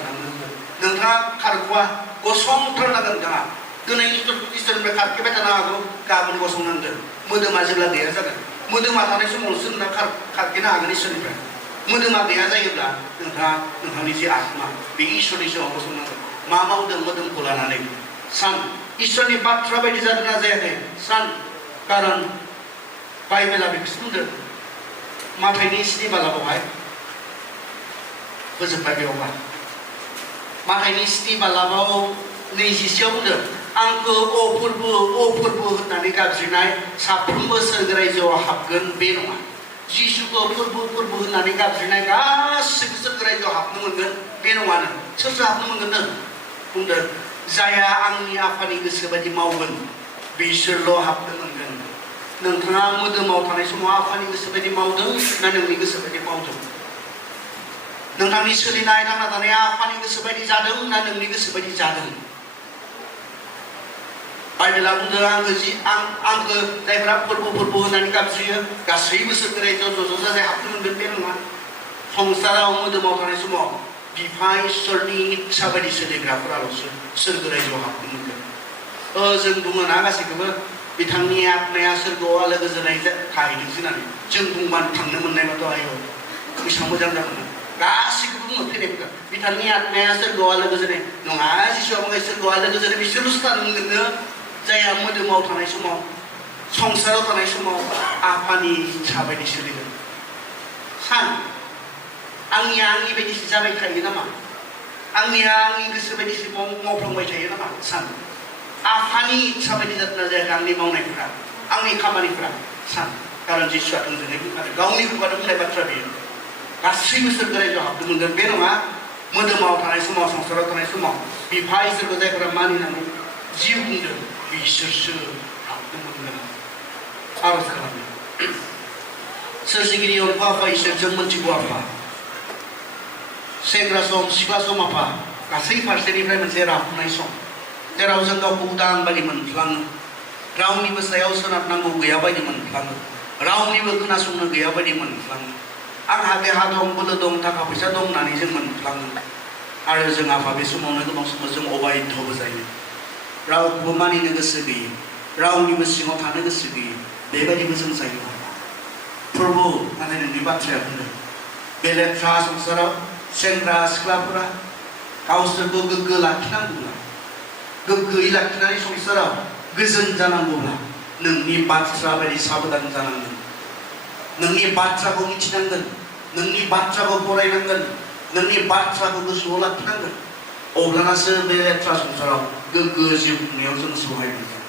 नोंथाङा खारग'आ गसंथारनांगोन नोंथाङा दिनै इसोरनिफ्राय खारखेबाय थानो हागौ गाबोन गसंनांगोन मोदोमा जेब्ला गैया जागोन मोदोमा थानाय समावसो नोंथाङा खारखेनो हागोन इसोरनिफ्राय मोदोमा गैया जायोब्ला नोंथाङा नोंथांनि जे आत्मा बे इसोरनि सिगाङाव गसंनांगोन मा मावदों मोदोमखौ लानानै सान इसोरनि बाथ्रा बायदि जादोंना जायाखै सान खारन बाइबेला बेखौसो बुंदों माथाइनि 7 बालाबावहाय फोजोबबाय बेयावबा माथाइनि 7 बालाबाव 21 बुंदों आंखौ अ फोरबो होननानै गाबज्रिनाय साफ्रोमबो सोरगो रायजोआव हाबगोन बे नङा जिसुखौ फोरबो होननानै गाबज्रिनाय गासिबो सोरगो रायजोआव हाबनो मोनगोन बे नङानो सोर हाबनो मोनगोन नो बुंदों जाया आंनि आफानि गोसो बायदि मावगोन बिसोरल' हाबनो मोनगोन नोंथाङा मोदोमाव थानाय समाव आफानि गोसो बायदि मावदों ना नोंनि गोसो बायदि मावदों नोंथांनि सोलिनाय थांना थानाया आफानि गोसो बायदि जादों ना नोंनि गोसो बायदि जादों बाइबेला बुंदों आंखौ जायफ्रा फोरबो होननानै गाबज्रियो गासैबो सोरगो रायजोआव ज' जाजाय हाबनो मोनगोन बे नङा संसाराव मोदोमाव थानाय समाव बिफा इसोरनि इच्छा बायदि सोलिग्राफोराल'सो सोरगो रायजोआव हाबनो मोनगोन जों बुङो ना गासैखौबो बिथांनि आत्माया सोरगोआव आलो गोजोनै थाहैदों होननानै जों बुंबानो थांनो मोननायबाथ' आयौ बेसेबां मोजां जागौमोन गासैखौबो बुङो थैनायफोरखौ बिथांनि आत्माया सोरगोआव आलो गोजोनै नङा जिसुआ बुंबाय सोरगोआव आलो गोजोनै बिसोरल'सो थानो मोनगोननो जायहा मोदोमाव थानाय समाव संसाराव थानाय समाव आफानि इच्छा बायदि सोलिगोन सान आंनिया आंनि बायदिसो जाबाय थायो नामा आंनिया आंनि गोसो बायदिसो मावफ्लांबाय थायो नामा सान आफानि इच्छा बायदि जादोंना जायाखै आंनि मावनायफोरा आंनि खामानिफोरा सान कारन जिसुआ थोंजोङै बुंखादों गावनि खुगाजों बुंनाय बाथ्रा बेयो गासैबो सोरगो रायजोआव हाबनो मोनगोन बे नङा मोदोमाव थानाय समाव संसाराव थानाय समाव बिफा इसोरखौ जायफोरा मानिनानै जिउ बुंदों बिसोरसो हाबनो मोनगोन आरज खालामो सोरजिगिरि अनफा आफा इसोरजों मोनथिगौ आफा सेंग्रा सम सिख्ला सम आफा गासै फारसेनिफ्राय मोनसे राफुंनाय सम जेराव जों गावखौ उदां बायदि मोनफ्लाङो रावनिबो सायाव सोनारनांगौ गैया बायदि मोनफ्लाङो रावनिबो खोनासंनो गैया बायदि मोनफ्लाङो आंहा देहा दं बोलो दं थाखा फैसा दं होननानै जों मोनफ्लाङो आरो जों आफा बे समावनो गोबां समाव जों अबायध्यबो जायो रावखौबो मानिनो गोसो गैयै रावनिबो सिङाव थानो गोसो गैयै बेबायदिबो जों जायो प्रभु नाथाय नोंनि बाथ्राया बुंदों बे लेथ्रा संसाराव सेंग्रा सिख्लाफोरा गावसोरखौ गोग्गो लाखिनांगौब्ला गोग्गोयै लाखिनानै संसाराव गोजोन जानांगौब्ला नोंनि बाथ्रा बायदि साबधान जानांगोन नोंनि बाथ्राखौ मिथिनांगोन नोंनि बाथ्राखौ फरायनांगोन नोंनि बाथ्राखौ गोसोआव लाखिनांगोन अब्लानासो बे लेथ्रा संसाराव गोग्गो जिउ खुंनायाव जों सहाय मोनगोन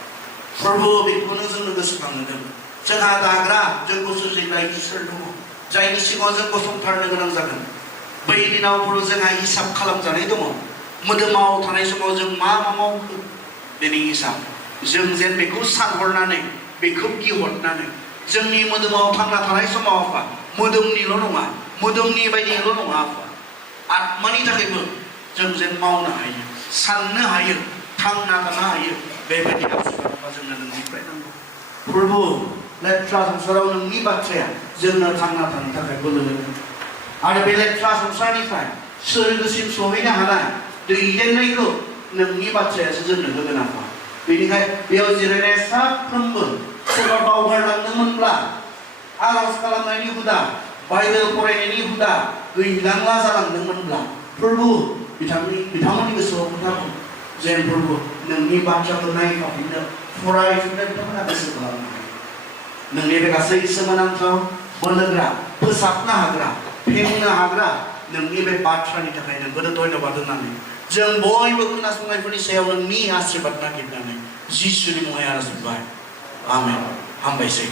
प्रभु बेखौनो जोंनो गोसोखांहोदों जोंहा दाग्रा जोंखौ सोरजिग्रा इसोर दङ जायनि सिगाङाव जों गसंथारनो गोनां जागोन बै दिनाव प्रभु जोंहा हिसाब खालामजानाय दङ मोदोमाव थानाय समाव जों मा मावखो बेनि हिसाब जों जेन बेखौ सानहरनानै बेखौ गिहरनानै जोंनि मोदोमाव थांना थानाय समाव आफा मोदोमनिल' नङा मोदोमनि बायदिल' नङा आफा आत्मानि थाखायबो जों जेन मावनो हायो साननो हायो थांना थानो हायो बेबायदि आफा जोंनो नोंनिफ्राय नांगौ प्रभु लेथ्रा संसाराव नोंनि बाथ्राया जोंनो थांना थानो थाखाय बोलो होगोन आरो बे लेथ्रा संसारनिफ्राय सोरगोसिम सहैनो हानाय दैदेननायखौ नोंनि बाथ्रायासो जोंनो होगोन आफा बेनिखायनो बेयाव जिरायनाय साफ्रोमबो सोरबा बावगारलांदोंमोनब्ला आरज खालामनायनि हुदा बाइबेल फरायनायनि हुदा गैलांला जालांदोंमोनब्ला प्रभु बिथांमोननि गोसोआव खोथाखौ जेन प्रभु नोंनि बाथ्राखौ नायफाफिननो फरायफिननो बिथांमोना गोसो खालामनो हायो नोंनि बे गासै सोमोनांथाव बोलोग्रा फोसाबनो हाग्रा फेंनो हाग्रा नोंनि बे बाथ्रानि थाखाय नोंखौनो धन्यबाद होनानै जों बयबो खोनासंनायफोरनि सायाव नोंनि आशीर्बाद नागिरनानै जिसुनि मुङै आरज बिबाय आमेन हामबायसै